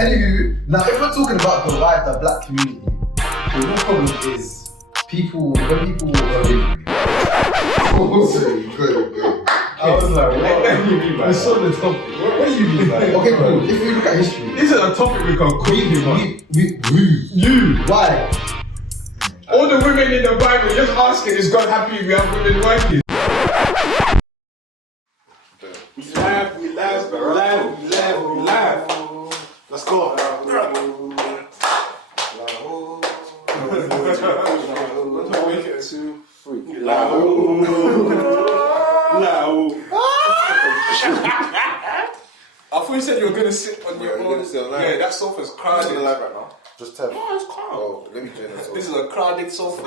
Anywho, now if we're talking about the wider black community, the real problem is when people good. I was like, what do you mean by that? So the topic. What do you mean by that? Okay, cool. If you look at history, this is a topic we can cook. You. Why? All the women in the Bible just asking, is God happy we have women working? We laugh. Let's go. I thought you said you were gonna sit on your own. Yeah, that sofa's crowded. Live right now. Just tell. Oh, it's calm. Oh, let me join this. This is a crowded sofa.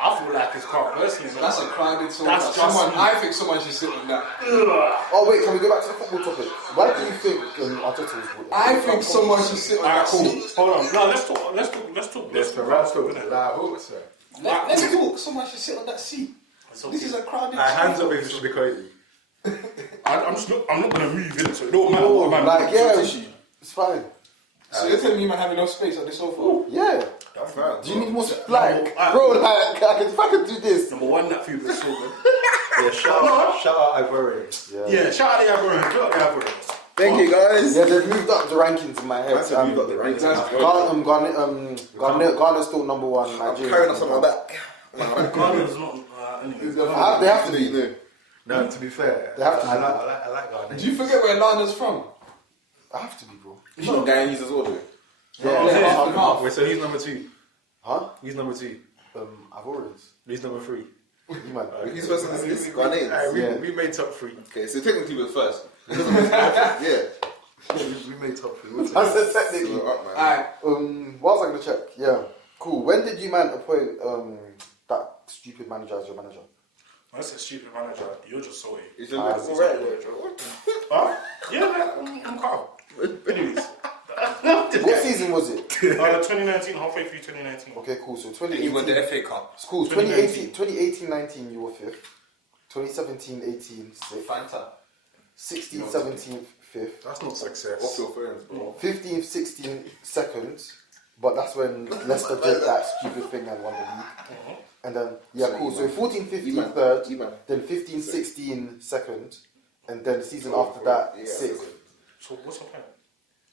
I feel like it's calm personally, but that's a crowded sofa. I think someone should sit on that. Oh wait, can we go back to the football topic? Why do you think Arteta was good? I think someone should sit on that. Cool. Hold on. No, let's talk. Let's talk. Let's talk. Someone should sit on that seat. This is a crowded sofa. Hands up if it should be crazy. I'm not gonna move in, so it don't matter what man. Like it's fine. So you're telling me man have enough space on this sofa? Yeah. That's fine. Do you need more like, bro? Like, if I could do this. Number one, that food was so good. Yeah, shout out Ivorians. Yeah, shout out the Ivorians. Shout out the Ivorians. Thank you guys. Yeah, they've moved up the rankings in my head. Moved up the rankings. Ghana's still number one. Nigeria. Carrying us on my back. Ghana's not. Anyway. They have to be. No, to be fair, they have to. I like Ghana. Do you forget where Lana's from? I have to be, bro. He's not Guyanese as well, though. Yeah. Wait, so he's number 2. Huh? He's number 2. Ivorians. He's number 3. Who's first on this list? Ghanaians. We made top 3. Okay, so technically we're first. Yeah. We made top 3. I said technically. Alright. What was I gonna check? Yeah. Cool. When did you man appoint that stupid manager as your manager? That's a stupid manager. You're just salty. Is your look alright? Huh? Yeah, I'm calm. Anyways. What season was it? 2019, halfway through 2019. Okay, cool. So 2018. You won the FA Cup. It's cool. 2018-19 you were 5th. 2017-18 6th. Fanta. 16-17 5th. That's not success. Off your friends, bro. 15-16 2nd. But that's when Leicester did that stupid thing and won the league. And then, cool. So 14-15 3rd. Then 15-16 2nd. And then the season after that, 6th. So what's the plan?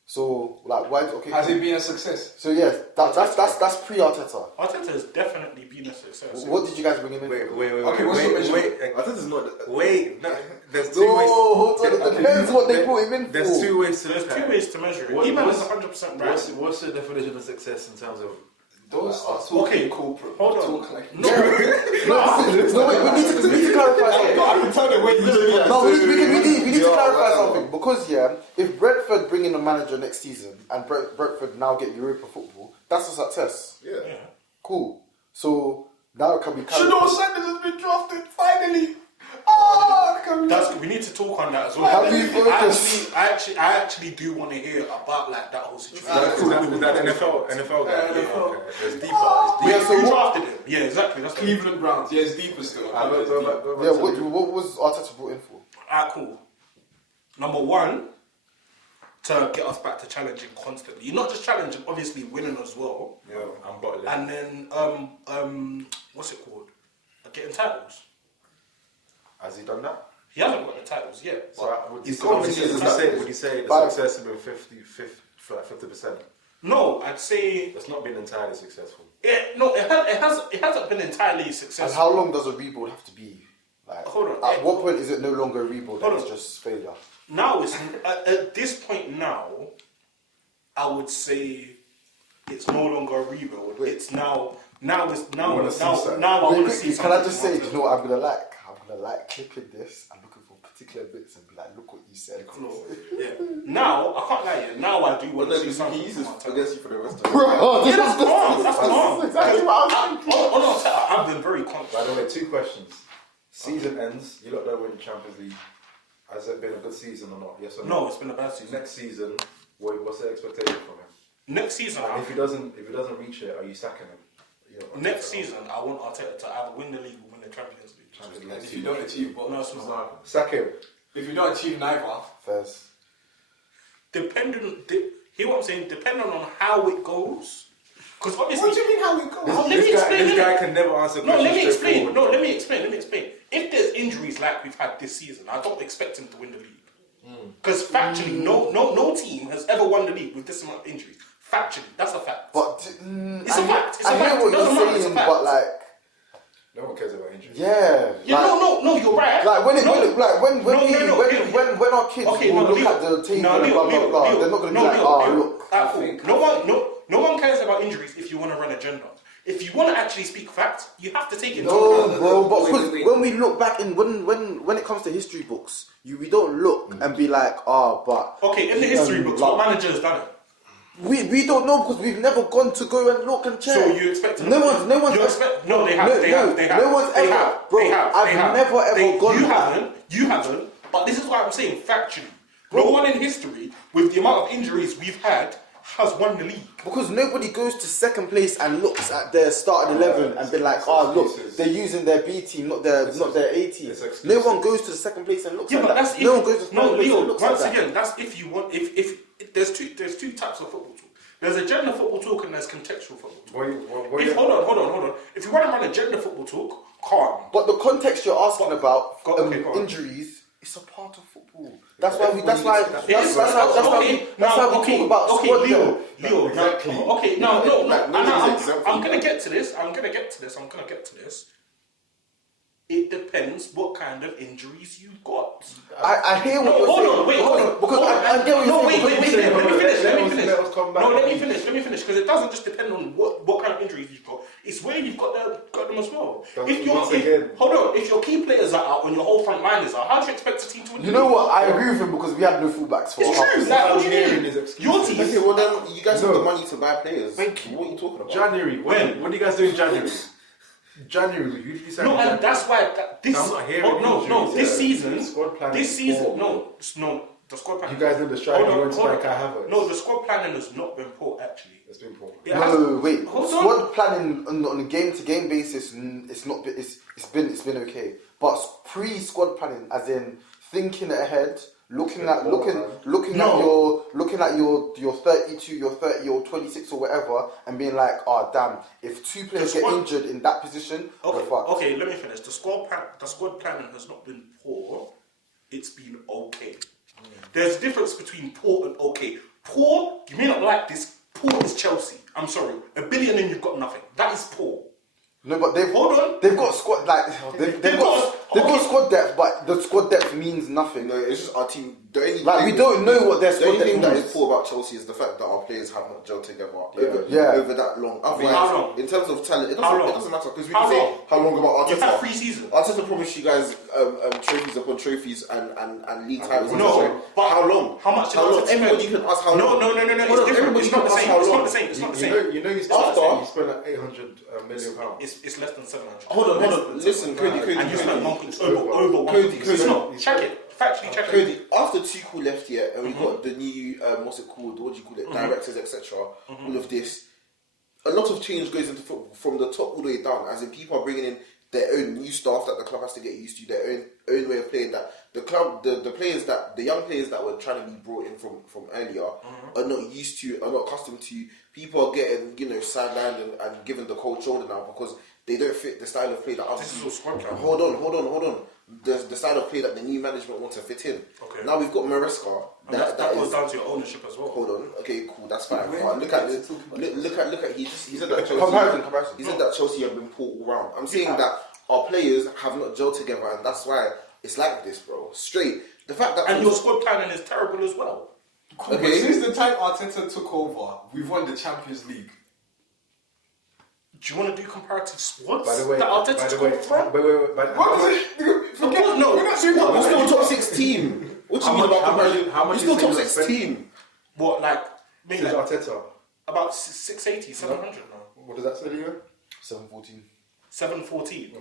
So, like, why? Okay. Has it been a success? So yes, that's pre-Arteta. Arteta has definitely been a success. What did you guys bring him in? Wait. Okay, what's your measurement? Arteta's not. Wait, no. There's 2 No, ways. hold on. It depends what they brought him in for. There's 2 ways to There's look at 2 it. ways to measure it. He-Man is 100% right. What's the definition of success in terms of? Don't start talking corporate. Hold on. Talk like No, wait, we need to clarify something. I can tell the way you do. No, we need to clarify something because if Brentford bring in a manager next season and Brentford now get Europa football, that's a success. Yeah. Cool. So now it can be. Shador Sanders has been drafted finally. We need to talk on that as well. How do you focus? I actually do want to hear about like that whole situation. Is that NFL guy? NFL. Okay. It's deeper. Who drafted him? Yeah, exactly. That's Cleveland Browns. Yeah, it's deeper still. What was Arteta brought in for? Alright, cool. Number 1, to get us back to challenging constantly. You're not just challenging, obviously winning as well. Yeah, I'm bottling. And then what's it called? Getting titles. Has he done that? He hasn't got the titles yet. So would you say the Five. success has been 50%? No, I'd say That's not been entirely successful. it hasn't been entirely successful. And how long does a rebuild have to be? Like, Hold on. At what point is it no longer a rebuild and it's just failure? Now it's at this point now, I would say it's no longer a rebuild. It's now I want to see something. Can I just say, do you know what I'm gonna like? I'm gonna like clipping this and looking for particular bits and be like, look what you said. Yeah. Now I can't lie. Now I do want to see something. He uses against you for the rest of the Bro, Yeah, that's calm. That's calm. That's exactly what I'm thinking. I've been very confident. By the way, 2 questions. Season ends. You lot don't win the Champions League. Has it been a good season or not? Yes or no? No, it's been a bad season. Next season, what's the expectation from him? next season, And if he doesn't reach it, are you sacking him? next season, I want Arteta to either win the league or win the Champions League. And if you don't achieve what? No, it's not. Sack him. If you don't achieve neither, First. Hear what I'm saying? Depending on how it goes, because obviously. what do you mean how we go? This guy can never answer questions. No, let me explain. straightforward. No, let me explain. If there's injuries like we've had this season, I don't expect him to win the league. Because factually, no team has ever won the league with this amount of injuries. Factually, that's a fact. But It's a fact. It's a I fact. hear what It doesn't matter, you're it's a saying, fact. but like, No one cares about injuries. yeah. Yeah, like, no, you're right. Like when No, when our kids okay, will no, look Leo, at the table no, and blah Leo, blah blah, Leo, they're not gonna no, be like, Leo, oh Leo. look. No one cares about injuries if you want to run agenda. If you want to actually speak facts, you have to take it into No, account. bro, but because wait. when we look back in when it comes to history books, we don't look and be like, but Okay, in the history books, what manager has done it? we don't know because we've never gone to go and look and check. So you expect to no one's you expect no, they have. no one's They ever, have, bro. they have, I've they have. never ever gone. You haven't. But this is why I'm saying factually. No one in history, with the amount of injuries we've had, has won the league. Because nobody goes to second place and looks at their starting 11 and be like, look, they're using their B team, not their A team. No one goes to the second place and looks Yeah, at but that. that's No one goes to the no, second place Leo. and looks Once at that. again, that's if you want. If there's two types of football talk. There's agenda football talk and there's contextual football talk. Hold on. If you want to run agenda football talk, calm. But the context you're asking about, Go on. injuries, it's a part of football. That's why we talk about squad Leo. depth. Leo. Exactly. Okay. No. nobody's exempt I'm from gonna get to this. I'm gonna get to this. It depends what kind of injuries you've got. I hear what you're saying. Hold on. Because I get what you're saying. Let me finish. Let us come back. No, let me finish. Because it doesn't just depend on what kind of injuries you've got. It's where you've got them as well. If your key players are out and your whole front line is out, how do you expect a team to win? You know what? I agree with him because we had no fullbacks for It's half true. the Like, season. what do you mean? Your team. Okay, well then you guys have the money to buy players. Thank you. What are you talking about? January. When? What do you guys do in January? January, we usually sign No, in and January. that's why this. I'm not hearing No. injuries, This yeah. season. Squad planning This is season. poor, No. The squad planning. You guys did the strategy Hold on, when to hold buy on. Kai Havertz. No, the squad planning has not been poor actually. It's been poor. It has- No, wait. Hold on. Squad planning on a game-to-game basis, it's not. It's been okay. But pre-squad planning, as in thinking ahead, looking at your 32, your 30, or 26 or whatever, and being like, damn, if two players get injured in that position, we're fucked. Okay, let me finish. The squad planning has not been poor. It's been okay. There's a difference between poor and okay. Poor, you may not like this. Poor is Chelsea. I'm sorry. $1 billion and you've got nothing. That is poor. No, but they've got squad they've got squad depth, but the squad depth means nothing. No, it's just our team. We don't know what their The squad only depth thing that means. is poor about Chelsea is the fact that our players have not gelled together Yeah. over that long. How Otherwise, long? in terms of talent, it How long? doesn't matter because we How can say long? how long about You've had Arteta. 3 seasons. Arteta promised you guys trophies upon trophies and league titles. No, but how long? How much? How long? Everybody can ask how long. No. Hold It's on, different. everybody It's not can the ask same. how It's long. not the same. It's not the same. You know, you spent like 800 million pounds. It's less than 700. Hold on. Listen, Cody. And you spent over 1. Cody, It's not. Check it. Factually check it. Cody, after Tuchel left here and we got the new what's it called? What do you call it? Directors, etc. All of this, a lot of change goes into football from the top all the way down. As in, people are bringing in their own new staff that the club has to get used to, their own way of playing. That the club, the young players that were trying to be brought in from earlier are not used to, are not accustomed to. People are getting sidelined and given the cold shoulder now because they don't fit the style of play that This is all squad plan. Hold on. The style of play that the new management want to fit in. Okay. Now we've got Maresca. That goes down to your ownership as well. Hold on. Okay, cool. That's fine. But look at. He said that Chelsea. Comparison. He said that Chelsea have been pulled all round. I'm saying that our players have not gelled together, and that's why it's like this, bro. Straight. The fact that And your squad planning is terrible as well. Okay. But since the time Arteta took over, we've won the Champions League. Do you want to do comparative squads? By the way, that Arteta took over from? No, we're still top 6 team. What do you mean about comparison? how much We're still is top he 6 spent? team. What, like, maybe Since like Arteta. about 680, 700 now. What does that say again? 714. 714.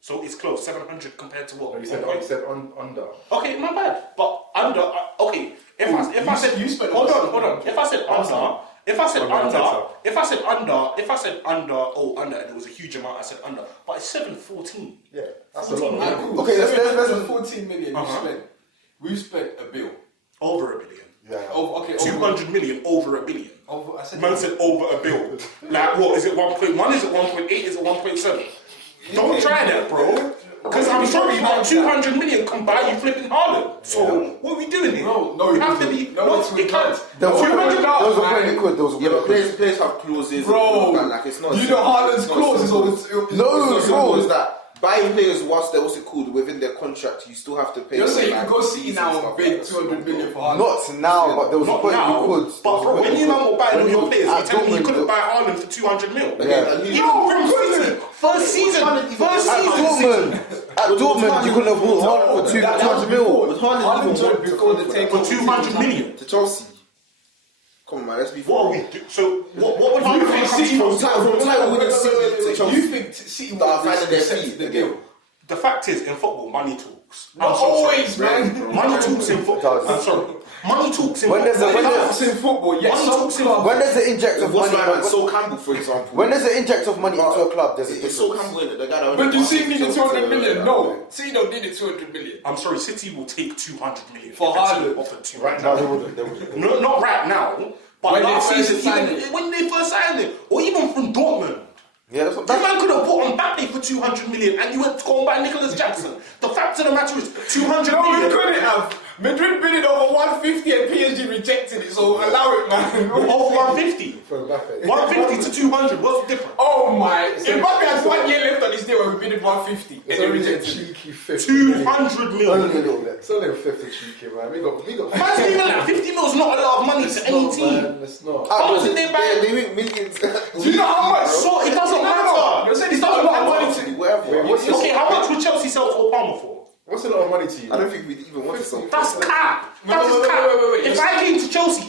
So it's close, 700 compared to what? No, you said under. Okay, my bad. But under, okay. If I said you spent hold almost on. If I said under, If I said Under under, Arteta. and it was a huge amount, I said under. But it's 714. Yeah, that's a 14 lot. million. Cool. Okay, let's 14 million we've spent a bill. Over a billion. Yeah. Over, okay, 200 million over a billion. Over, I said Man said over a bill. Like what? Is it 1.1? Is it 1.8? Is it 1.7? Don't try that, bro. Because I'm sorry, but 200 million can buy you flipping Haaland. So what are we doing here? No, you have to be. no, No, it's it can't. There was a 200 point it could. There was a Yeah, point but it could. players have clauses. Bro, like it's not. you know Haaland's it's not clause is simple. always... No, It's not bro. simple as that. Buying players whilst they're what's it called within their contract, you still have to pay. You're them, saying you like, can go City fees now and and stuff bid like that. 200 million for Haaland. Not now, but there was a Not point now, you could. but bro, when you man were buying all your players, At you telling me you Dortmund, couldn't buy Haaland for 200 mil. Yeah. And Even from City, first season, At Dortmund, you couldn't have bought Haaland for 200 mil. With Haaland Haaland even joined went before the takeover. for 200 million. to Chelsea. Come on, man, let's be What are fair. we do? So what would You Haaland think come City to? from title winning City to Chelsea. You think City That are will finding their accept feet the again. deal? The fact is, in football, money talks. Not I'm so sorry. always, man. Money talks in football. Does. I'm sorry. Money talks in When there's a- football. when there's- It's in football, yes. Money Some talks in clubs- When there's an inject of What's money, my man, Sol Campbell, for example. when there's an inject of money into a club, there's a It's Sol difference. Campbell, the guy that. But you see, needed 200 million. No, City don't need it 200 million. I'm sorry, City will take 200 million For if a team Haaland. offered 200 No, they wouldn't. They wouldn't. No, not right now. But When they last first season, signed even it. when they first signed it, or even from Dortmund. Yeah, that's what. That man could have bought Mbappe for 200 million and you went to go and buy Nicholas Jackson. The fact of the matter is 200 No, we million couldn't have. Madrid bid it over 150 and PSG rejected it, so allow it, man. over 150. For Mbappe. 150 to 200, what's the difference? Oh my. Mbappe has 1 year left on his deal and we bid it 150 and It's they only a rejected it. cheeky 50. 200 Only a million. little bit. It's only a 50 cheeky, man. We got. Man's even like 50 mil is not a lot of money to any team. Man, it's not. How much did they buy? They make millions. Do you know how much? So it doesn't matter. You're saying It it's not a doesn't lot of money matter. to Whatever. Wait, what's Okay, how much would Chelsea sell Cole Palmer for? What's a lot of money to you? I don't think we'd even want to sell. That's cap. No, That no, is wait, cap. wait, wait, wait. If I came to Chelsea,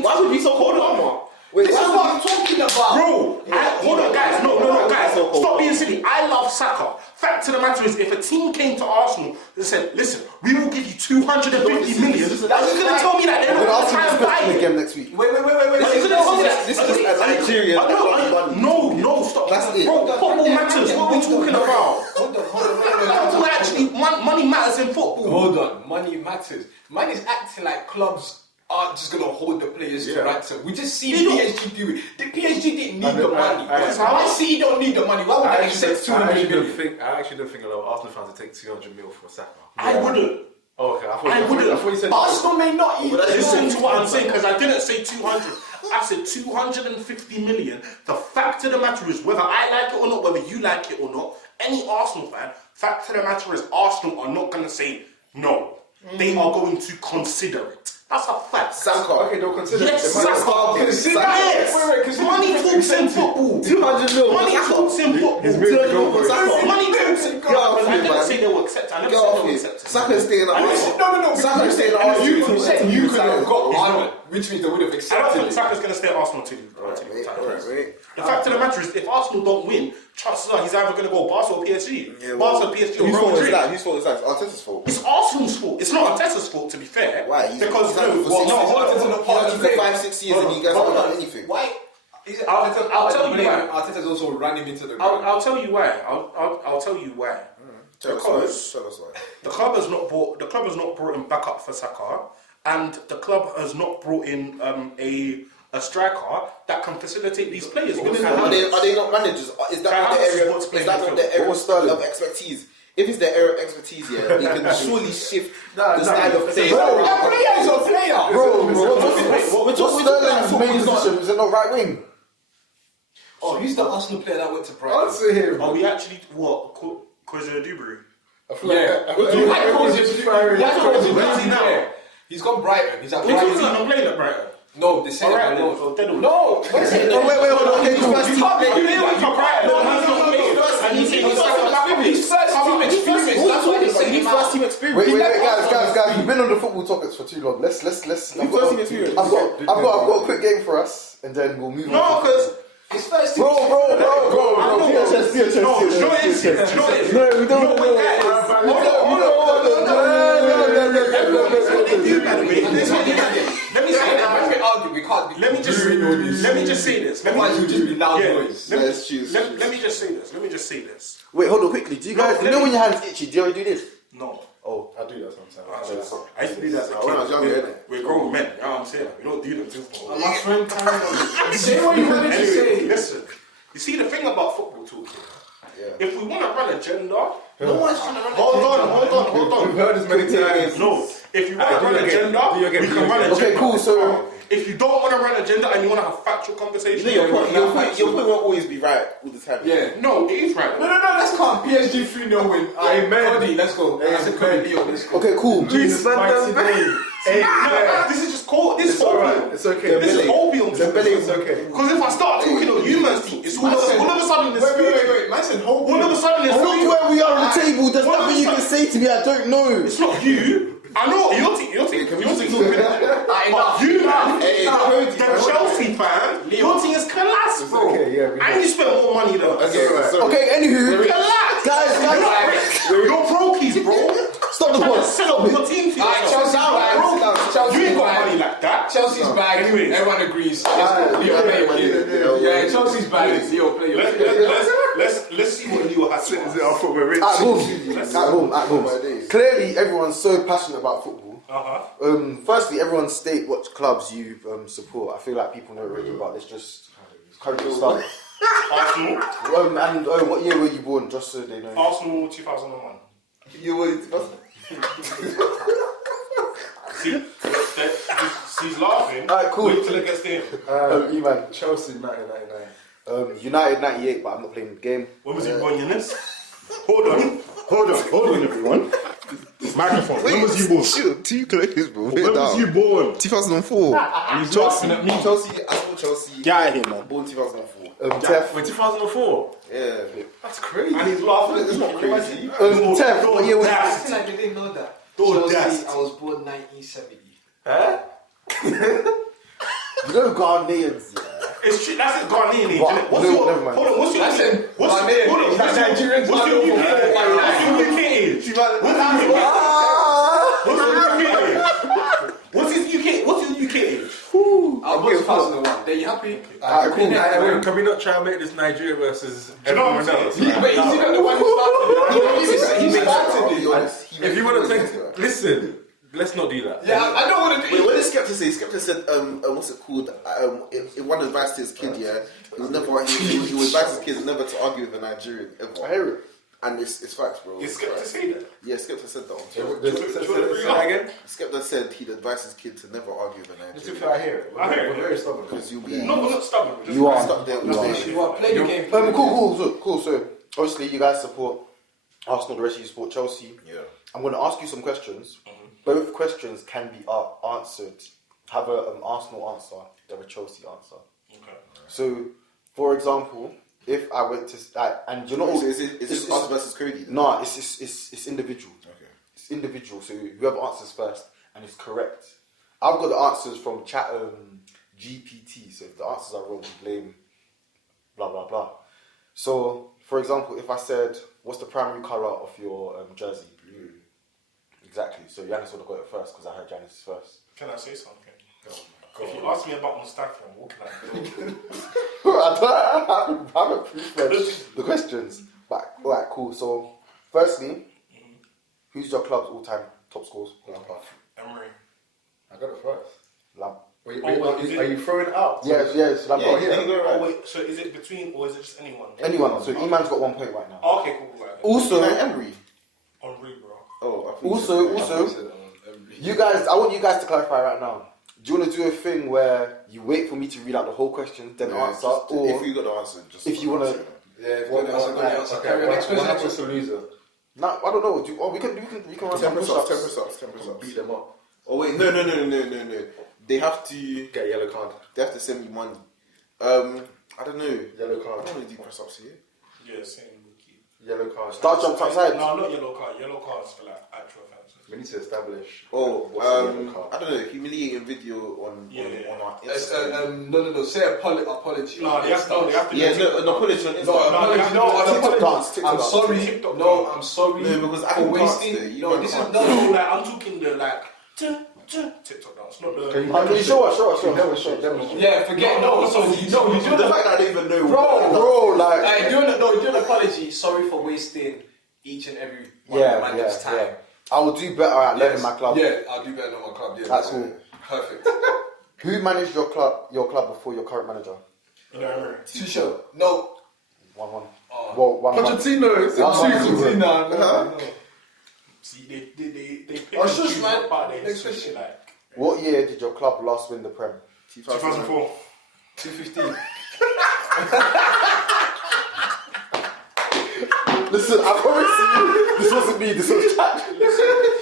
Why would we sell Cole Palmer? Wait, This is what I'm talking about. Bro, hold on, guys. No, guys. Stop being silly. I love Saka. Fact of the matter is, if a team came to Arsenal and said, listen, we will give you 250 million, that's going to tell me that they're I'm not gonna going ask to you try this and buy question it. again next week. Wait. This is a Nigerian that got money. No, stop. That's it. Bro, football matters. What are we talking about? Hold on. Football actually, money matters in football. Hold on, money matters. Man is acting like clubs aren't just gonna hold the players to ransom. We just see They don't. PSG do it. The PSG didn't need I the know, money. I- Why City don't need the money? Why would I they actually, accept 200 million? I actually don't think a lot of Arsenal fans would take 200 mil for Saka. I wouldn't. Oh, okay. I wouldn't. I thought you said. Arsenal may not even. Listen to what I'm saying, because I didn't say 200. I said 250 million. The fact of the matter is, whether I like it or not, whether you like it or not, any Arsenal fan, fact of the matter is, Arsenal are not going to say no. They are going to consider it. That's a fact. Saka. Okay, they'll consider Yes, it. They might- Saka. Consider Yes. Wait, consider Money the talks in percentage. football. 200 mil. Money talks in football. His mid go for it. Money talks in Get off football. I me, didn't man. say they will accept it. I never Get said off they will me. accept it. Saka's staying at Arsenal. No. Saka's staying at Arsenal. You said you could have got He's not. Haaland, which means they would have I don't accepted think it. Saka's going to stay at Arsenal until Alright, titles. mate. The fact of the matter is, if Arsenal don't win, chances are he's either going to go Barca or PSG. Yeah, well, Barca, PSG, or whose Real fault is Madrid. that? Whose fault is that? It's Arteta's fault. It's Arsenal's fault. It's not Arteta's fault, to be fair. Why? He's Because had it for well, 6 no, years. Arteta's not part of the He's thing. had it for 5-6 years and you guys haven't done anything. Why? Is it I'll tell you why. Arteta's also ran him into the ground. I'll tell you why. I'll tell you why. Tell us Because why. the club has not brought him back up for Saka, and the club has not brought in a striker that can facilitate these players. Are they not managers? Is that not the area? What's Is that not the What area was Sterling? of expertise? If it's their area of expertise, yeah, they can surely shift the style of play. Bro, a player is a player. What's Sterling's main position? Is it not right wing? Oh, he's the Arsenal player that went to Brighton. Answer him. Are we actually Kozo Dubry? I feel like- Where's he now? He's gone Brighton. He's at We're talking Brighton. about playing at Brighton. No, the same. Alright, so dead on. No, wait a second. Oh, wait, hold on. Okay, You can't make You went to Brighton, and he's not playing. And you say he's His first team experience. That's why they sent him first out. team experience. Wait, guys, you've been on the football topics for too long. Let's. I've first got team experience. a quick game for us, and then we'll move No, on. because His first team. Bro. VHS. VHS. No, you know what it is? You know what it is? No, we don't. No, wait, guys. Hold on. Let me me say that. When we argue, we can't be Let me just say this. Otherwise, you'll just be loud noise. Let me just say this. Wait, hold on quickly. Do you guys, you know when your hands itchy, do you ever do this? No. Oh. I do that sometimes. I used to do that as a When I was younger, kid. innit? We're grown men. You know what I'm saying? We don't do them things. My friend carried on. Say what you wanted to Anyway, say. listen. You see the thing about football talk here. If we want to run agenda, No one's trying to run hold on. We've heard this many times. No, if you want to run agenda, we can run agenda. Okay, cool. So if you don't want to run agenda and you want to have factual conversation, Your point won't always be right all the time. Yeah. no, it is right. No, let's calm. PSG 3-0 win. Cody, let's go. I said Cody, Leo, let's go. okay, cool. Jesus, This is just cold. This is opium. It's okay. This is opium. It's okay. Because if I start talking on humans, it's all of a sudden this. Wait. Man said hope. All of a sudden it's Look where we are on the table. There's What nothing is you that? can say to me. I don't know. It's not you. I know your team. But you, man, the Chelsea fan, your team is collapsed, bro. okay, yeah, And you spend more money than us. Okay, anywho, Collapse. guys, You're brokies, bro. stop the Trying to pod. set up your team for Alright, yourself. Chelsea's You ain't got bad. money like that. Chelsea's bad. Anyways. Everyone agrees. Leo, play your game. Yeah, Chelsea's bad. Leo, play your game. Let's see what Leo has to I say. thought we're rich. At home. Clearly, everyone's so passionate about football. Firstly, everyone state what clubs you support. I feel like people know already about this. Just current stuff. Arsenal. And what year were you born? Just so they know. Arsenal 2001. You were See, he's laughing. Alright, cool. Wait till it gets to him. E-man. Chelsea 1999. United 98, but I'm not playing the game. When was he born, Eunice? Hold on, everyone. Microphone. When was you born? Shoot, too close, bro. When was you born? 2004. And he's laughing at me. Chelsea, I saw Chelsea. Get out of here, man. Born 2004. Tef. Wait, 2004? Yeah. That's crazy. And he's laughing. It's not crazy. Tef, what year was you? I feel like they didn't know that. Don't Chelsea, dast. I was born 1970. Huh? You know Ghanaians, yeah. It's true. That's a Ghanaian age. What? Innit? What's No, your? never mind. Hold on. What's your? That's it. What's Ghanaian. hold on, Is that what's your- Nigerians? What's your UK age? What's his UK? What's your UK age? I was born 2001. Are you happy? Can we not try and make this Nigeria versus you know what I'm everyone else? saying? Wait, is he not the one who started? He started it. If you want to play, listen, let's not do that. Yeah, I don't want to do Wait, it. what did Skepta say? Skepta said, what's it called? If one advice to his kid, yeah, he would advise his kids never to argue with a Nigerian ever. I hear it. And it's facts, bro. Is Skepta say that? Yeah, Skepta said that. Say again? Skepta said he'd advise his kid to never argue with a Just to Nigerian. I hear it. I hear it. We're very stubborn. Because you'll be No, we're not stubborn. We're just You are. stuck there all day. You want play the game. Cool. So, obviously, you guys support Arsenal, the rest of you support Chelsea. Yeah. I'm going to ask you some questions. Both questions can be answered. Have an Arsenal answer, have a Chelsea answer. Okay. So, for example, if I went to and you're not all, So is this us versus Cody? then? no, it's individual. Okay. It's individual. So whoever answers first and is correct. I've got the answers from chat GPT. So if the answers are wrong, we blame blah blah blah. So for example, if I said, "What's the primary color of your jersey?" Blue. Exactly. So Yanis would have got it first because I heard Yanis first. Can I say something? If you ask me about Mustafa, what can I do? I haven't proofread the questions. But alright, cool. So firstly, who's your club's all-time top scorers? Lampard. Emery. I got it first. Lamp. Wait, is it- are you throwing it out? Yes, Lampard. Yeah, you go Oh right. wait, so is it between or is it just anyone? Anyone. So E-Man's got 1 point right now. Oh, okay, cool. Right. Also, Emery. Henri, bro. Oh, I thought also, you guys, I want you guys to clarify right now. Do you want to do a thing where you wait for me to read out the whole question, then answer, or if you got the answer, just if you want to? Yeah, What else? okay. Carry on, next What question. happens to loser? No, I don't know. We can run some 10 push-ups. push-ups. Beat them up. Oh wait, no. They have to. Get a yellow card. They have to send me money. I don't know. Yellow I card. don't really do press ups here. Yeah, same rookie. Yellow card. Start jumps outside. No, not yellow card. Yellow cards for like actual offences. We need to establish. Oh, what's the yellow card. I don't know. Humiliating video on our Instagram. No. Say apology. No, they have to. Yeah, no, an apology on Instagram. I'm sorry. TikTok No, I'm sorry. No, because I for can wasting. dance there, you No, can't this is dance. no. Like I'm talking the like. TikTok dance, not the. Can you show us? Yeah, forget no. So you do The fact that I don't even know. Bro, like. do an apology. Sorry for wasting each and every one of the man's time. Yeah. I will do better at learning my club. Yeah, I'll do better than my club. Yeah, That's cool. Perfect. Who managed your club before your current manager? Tuchel. No. 1-1. Oh. Well, 1-1. Pochettino. It's a 2-1. No. See, they pick Oh, and shush, choose man. what part they Next switch question. it, like. What year did your club last win the Prem? 2004. 215. Listen, I promise you, this wasn't me. This was Jack.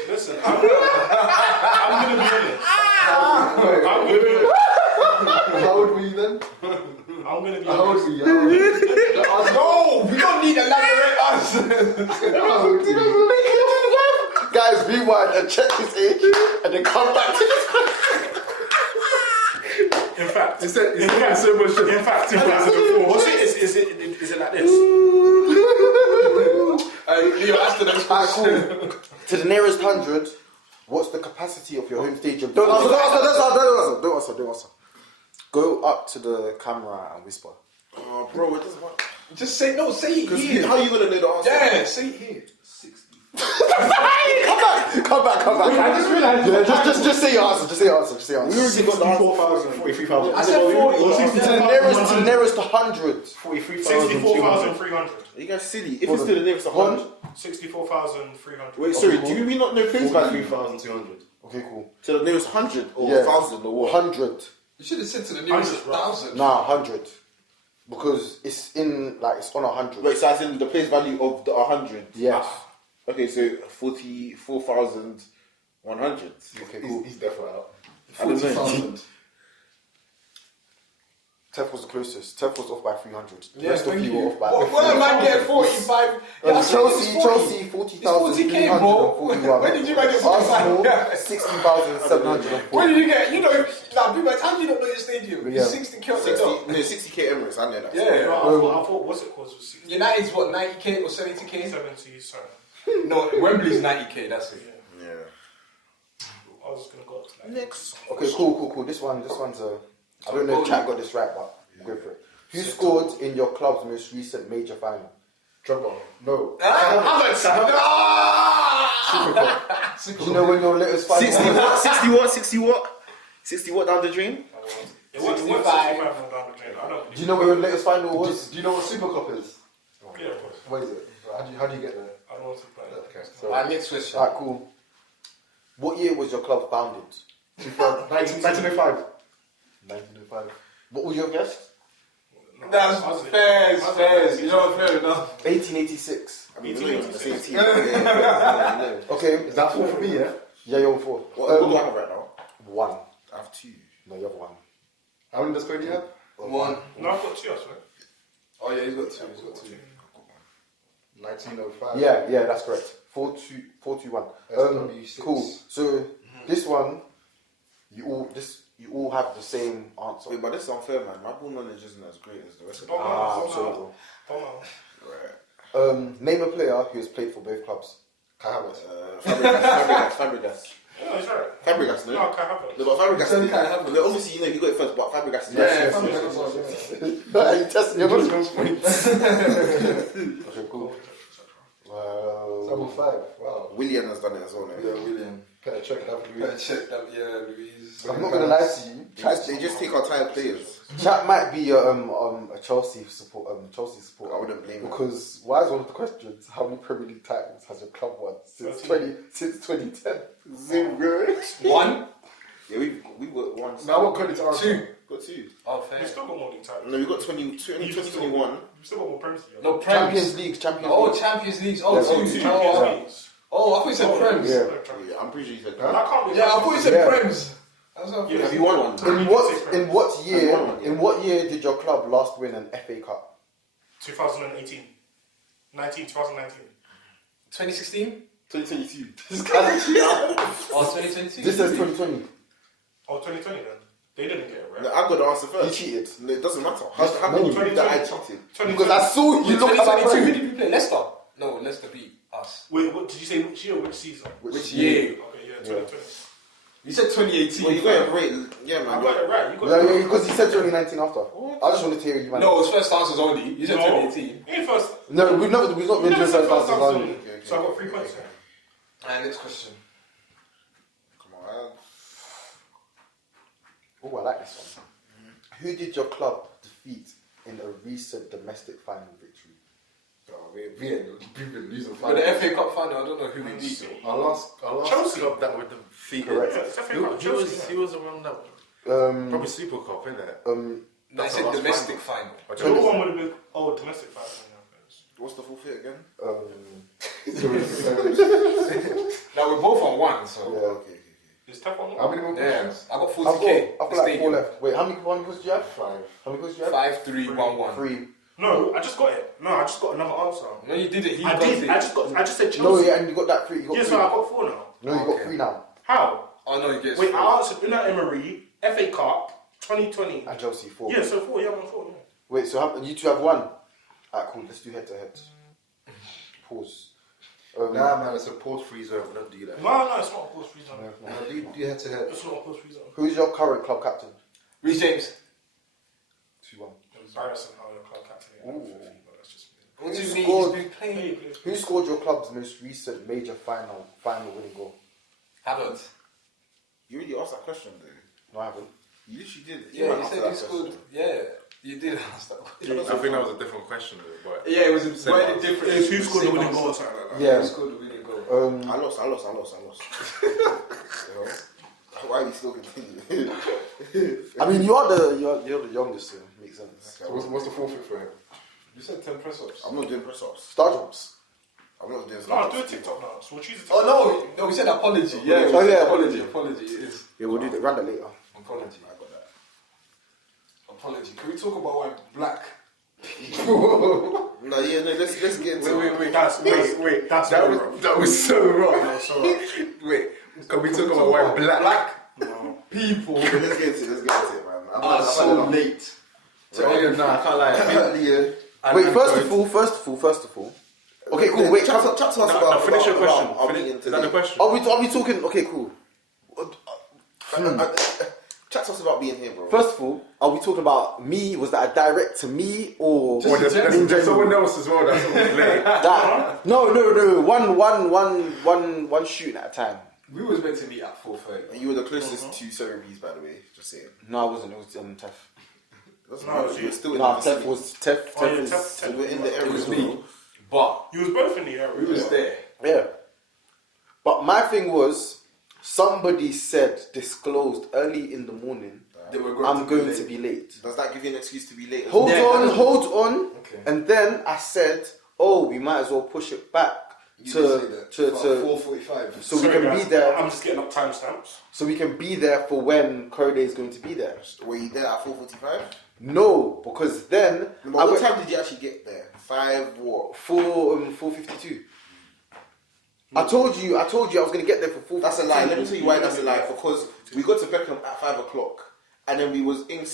Listen, I'm gonna be honest. How old were you then? I'm gonna be How old honest. were you? No, we don't need to elaborate us. Guys, rewind and check his age and then come back to this. In fact, It's so much. 2004. What's it? Is it like this? Leo, ask the next Alright, question. cool. To the nearest 100, what's the capacity of your home stadium? Don't answer. Go up to the camera and whisper. Oh, bro, it doesn't matter. Just say no. Say it here. How are you gonna know the answer? Yeah, say it here. Come back. I just realised. Yeah, just say your answer. We already got the answer. 43,000. I said 40. To the nearest 100. 64,300. Are you guys silly? If it's to the nearest 100. 64,300. Wait, sorry, do we not know place value? 43,200. Okay, cool. To the nearest 100 or Yeah. 1,000 or what? 100. You should have said to the nearest 1,000. Nah, 100. Because it's on 100. Wait, so as in the place value of the 100? Yes. Okay, so 44,100. Okay, cool. He's definitely out. I don't know. 40,000. Tef was the closest. Tef was off by 300. The Yeah, rest of thank you you. were off by. What am I getting 45? Yeah, Chelsea, It's 40,341. 40K, bro. When did you get 45? Arsenal, 16,740. What did you get? You know, now, people, how do you not know your stadium? Yeah. 60K on the 60, dot. no, 60k Emirates, I know that. Yeah. I thought what's it called was 60, United's what, 90K or 70K? 70, sorry. No, Wembley's 90K, that's it. Yeah. I was gonna go to like Next. Okay, cool. This one's a. I don't know if Chat got this right, but go for it. Who scored in your club's most recent major final? Drogba. No. Havertz! Do you know when your latest final 60 was? what? 60 what down the drain? it went 65. 65 down the drain. I know. Do you know where your latest final was? Do you know what Super Cup is? Yeah, of course. What is it? How do you get there? I don't want to play. Okay. So, Alright, next question. Alright, cool. What year was your club founded? 1905. 1905. What was your guess? That's fair. You know what, fair enough. 1886. I mean, it's not the same team. Okay. Is that 4 for me, yeah? Yeah, you're on 4. What do I have right now? 1. I have 2. No, you have 1. How many does Cody have? 1. No, I've got 2, I swear. Oh yeah, he's got 2. 1905. Yeah, that's correct. 421. SW6. Cool. So this one, you all have the same answer. Wait, but this is unfair, man. My ball knowledge isn't as great as the rest of them. Sorry, bro. Don't know. Right. Name a player who has played for both clubs. Kai Havertz. Fabregas. No, it's alright. Fabregas, no? No, I can't have it. No, but Fabregas. Only Kai Havertz. No, obviously, you know, you got it first, but Fabregas is Are you testing your knowledge? Okay, cool. Number 5. Wow. William has done it as well, no? Yeah, William. Better check that. Better check that, yeah, Louise. I'm not gonna lie to you. They just take our tired players. Chat might be a Chelsea support. Chelsea support. I wouldn't blame him. because why is one of the questions how many Premier League titles has your club won since 2010? Zero. 1? Yeah, we got one. Now I want Cody to answer. 2. Got 2. Oh, fair. We still got more league titles. No, we got 2021. We still got more Premier League. No, Champions Prems. League. Oh, Champions Leagues. Oh, Yeah, 2. Champions Oh, Leagues. oh, I thought you said Prems. Yeah. Yeah, I'm pretty sure you said That can't be. Yeah, I thought you said Yeah. Prems. That's what I Yeah. Have you won one? In what year did your club last win an FA Cup? 2018. 2019. 2016? 2022. Oh, 2022? This says 2020. Oh, 2020 then. They didn't get it right. No, I've got the answer You first. cheated. No, it doesn't matter. How can you prove 2020. that I cheated? Because I saw you look at my 2022, who brain. did we play? Leicester? No, Leicester beat us. Wait, what did you say? Which year? Which season? Which year? Okay, yeah, 2020. You said 2018. Well, you got it right. Yeah, man. I got it right. You got Yeah, it right. because he said 2019 after. I just wanted to hear you, man. No, it was first answers only. You said 2018. In first. No, we've not been You doing never said first first answers answer. only. So I got 3 points. And next question. Come on. Oh, I like this one. Who did your club defeat in a recent domestic final victory? We've been losing But the FA Cup final, I don't know who we beat. Our last Chelsea. club that with the feet. Correct. Yeah, it's FA Who, Cup, he was Chelsea, he was the one that probably Super Cup, isn't it? I That's said the last domestic final. The other one would have been domestic final. What's the full fit again? Now we're both on one, so. Yeah. Okay. It's tough on How many more Yeah, questions? I got I've 40k. got like 4 left. Wait, how many points do you have? 5. How many points do you have? 5, 3, 1, 1. 3. No, I just got it. No, I just got another answer. No, you didn't. He I got did. it. I just said Chelsea. No, yeah, and you got that 3. You got Yeah, 3. so I got 4 now. No, you got Okay. 3 now. How? Oh no, he gets Wait, 4. I answered Unai Emery, FA Cup, 2020. And Chelsea 4. Yeah, so 4. Yeah, I'm on 4. Yeah. Wait, so you two have 1? Alright, cool. Let's do head to head. Pause. Nah, man, it's a pause-free zone. We don't do that. No, it's not a post free zone. Do head to head. It's not a post free zone. Who's your current club captain? Reece James. 2-1. Embarrassing how your club captain is. Ooh. But that's just me. What do you Who mean? scored- He's been playing. Who scored your club's most recent major final winning goal? Haaland. You already asked that question, though. No, I haven't. You literally did. Yeah, ran you after said that he scored. question. Yeah, you did ask that one. I think that was a different question, though. But Yeah, it was a Same worded answer. different. It's who scored the Same winning answer. goal or something like that. Yeah. Who scored the winning goal? I lost. Why are we still continuing? I mean, you're the youngest, so it makes sense. So what's the forfeit for him? You said 10 press ups. I'm not doing press ups. Star jumps. I'm not doing No, do a TikTok now. So we'll choose a TikTok. Oh no, we said apology. Yeah, Oh, yeah. apology. Apology. It is. Yeah, we'll do that. Run that later. Apology. I got that. Apology. Can we talk about why black? No, let's get into it. Wait. That's That so was wrong. that was so wrong. That's so wrong. Wait, can we talk about why black? People Let's get into it, man. are so late. Tell you now, I can't lie. Wait, first of all. Okay, cool. Wait, chat to us about. Finish your question. about our meeting Is that the today. question? are we talking? Okay, cool. Chat to us about being here, bro. First of all, are we talking about me? Was that a direct to me or Or in there's general? someone else as well that's on the play. That, no. One shooting at a time. We was meant to meet at 4:30. And you were the closest to Cerebes, by the way. Just saying. No, I wasn't. It was Tef. That's No, not. you- You're still in No, the Tef vicinity. was Tef. Oh, yeah, Tef is. Tef. We're in the area. It was bro. me, but You was both in the area. we was there. Yeah. But my thing was, somebody said, disclosed early in the morning, They were I'm going late. to be late. Does that give you an excuse to be late? Hold Yeah, on. Okay. And then I said, oh, we might as well push it back You did say that. to 4:45. so we can guys, be there. I'm just getting up timestamps. So we can be there for when Corday is going to be there. Were you there at 4:45? No, because then But I what went time did you actually get there? 5 what? 4:52. I told you I was going to get there for 4:52. That's a lie. Let me tell you why that's a lie. Because we got to Beckham at 5 o'clock. And then we was in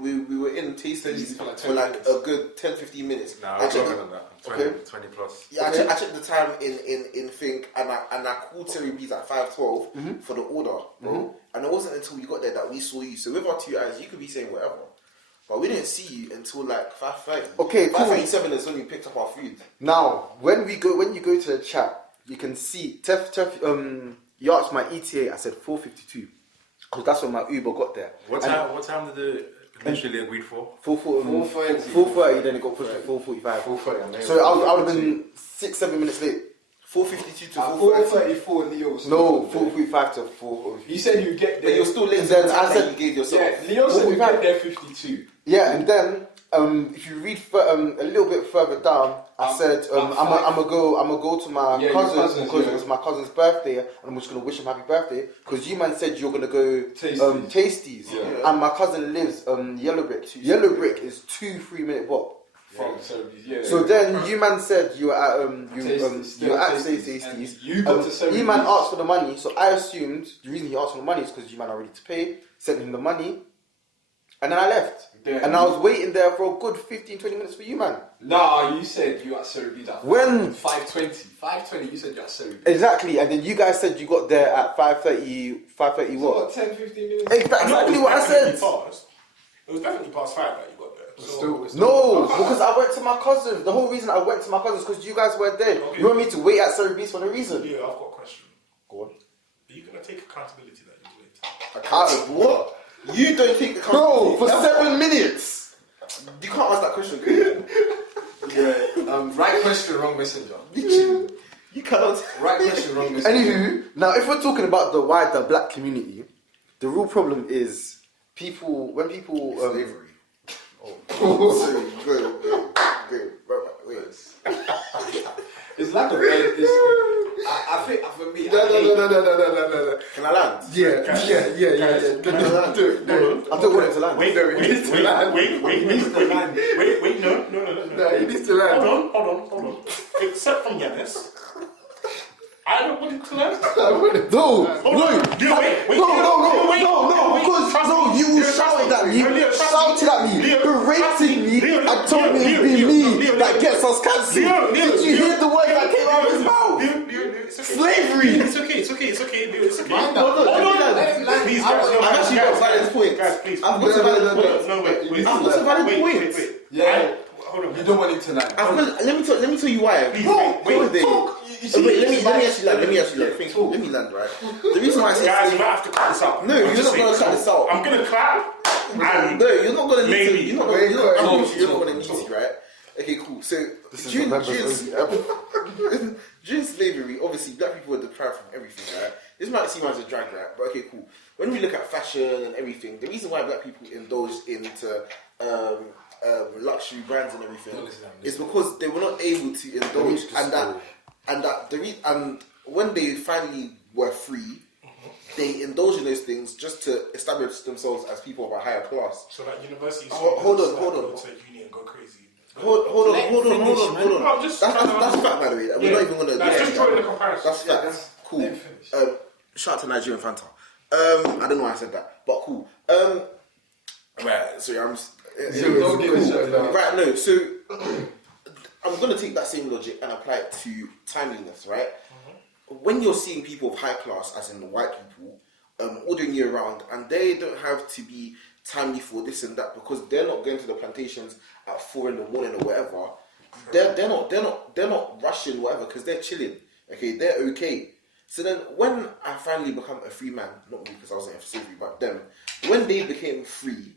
we were in Tasties for like 10 for like minutes. a good 10-15 minutes. Nah, I it's checked longer the- than that. 20 plus. Yeah, I checked the time in Think and I called Cerebes at 5:12 for the order, bro. And it wasn't until we got there that we saw you. So with our 2 eyes, you could be saying whatever. But we didn't see you until like 5:30. Okay, cool. 5:37 is when we picked up our food. Now, when you go to the chat, you can see Tef you asked my ETA, I said 4:52. Because that's when my Uber got there. What time did the initially agreed for? 4:30, then it got pushed to 4:45. 4:30. So I would have been 6-7 minutes late. 4:52 to At 4:30. 4:34, Leo was No, still there. 4:45 to 4. You said you get But there. you're still late And to the then time I that said- you gave yourself. Yeah, Leo said you 45. get there 52. Yeah, and then if you read a little bit further down, I said I'm gonna go to my Yeah, your cousin cousins, because yeah. it was my cousin's birthday, and I'm just gonna wish him happy birthday. Because you man said you're gonna go Tasties. Tasties, Yeah. and my cousin lives Yellow Brick. Yellow Brick is 2-3 minute walk. From Cerebes, yeah. So then you man said you were at Tasties, you were at Tasties, Tasties. and you got to Cerebes. He man asked for the money, so I assumed the reason he asked for the money is because you man are ready to pay. Sent him the money. And then I left. Yeah. And I was waiting there for a good 15, 20 minutes for you, man. Nah, you said you at Cerebes at When? 5:20. 5:20, you said you at Cerebes. Exactly. And then you guys said you got there at 5:30. 5:30 So what? what, 10, 15 minutes? Exactly what I said. It was definitely past 5 that you got there. So, No, because I went to my cousins. The whole reason I went to my cousins because you guys were there. Okay. You want me to wait at Cerebes for no reason? yeah, I've got a question. Go on. Are you gonna take accountability that you late? What? You don't take the Bro, for 7 minutes. You can't ask that question. Can Yeah. Right question, wrong messenger. you? You cannot. Right question, wrong messenger. Anywho, now if we're talking about the wider black community, the real problem is when people Slavery. Sorry, go. Wait. It's like a I think for me. No. Can I land? Yeah. Can I land? I don't want it to land. Wait, No, he needs to land. wait, no. No, he needs to land. Hold on. Except from Yanis, I don't want it to land. No, Wait, because you shouted at me, berating me, and told me it'd be me that gets us cancelled. Did you hear the words that came out of his mouth? Slavery. It's okay. Mind Hold on. Let him land. Please, I've actually got a valid point. Guys, please. I've got a valid point. No, wait. I've got a valid point. Wait. Yeah. Hold on. You don't want him to land. Let me tell you why. Please, Wait. Talk. Let me actually land. Let me land, right? The reason why I said Guys, you might have to cut this out. no, you're not gonna cut this out. I'm gonna clap. And No, you're not gonna need maybe. to. You're not gonna need to, right? Okay, cool. So during slavery, obviously black people were deprived from everything, right? This might seem as a drag, right? But okay, cool. When we look at fashion and everything, the reason why black people indulged into luxury brands and everything is because they were not able to indulge, and when they finally were free, they indulged in those things just to establish themselves as people of a higher class. so that university Hold on. go to uni and go crazy. Hold on. I'm just That's fact, by the way. We're not even gonna. Just drawing the comparison. That's fact. Cool. Shout out to Nigerian Fanta. I don't know why I said that, but cool. Right. Sorry, I'm. Don't give a shit. Right. No. So I'm gonna take that same logic and apply it to timeliness. Right. When you're seeing people of high class, as in the white people, ordering year round, and they don't have to be timely for this and that because they're not going to the plantations at 4 a.m. or whatever. They're not rushing whatever because they're chilling. Okay, they're okay. So then, when I finally become a free man, not me because I wasn't in slavery, but them, when they became free,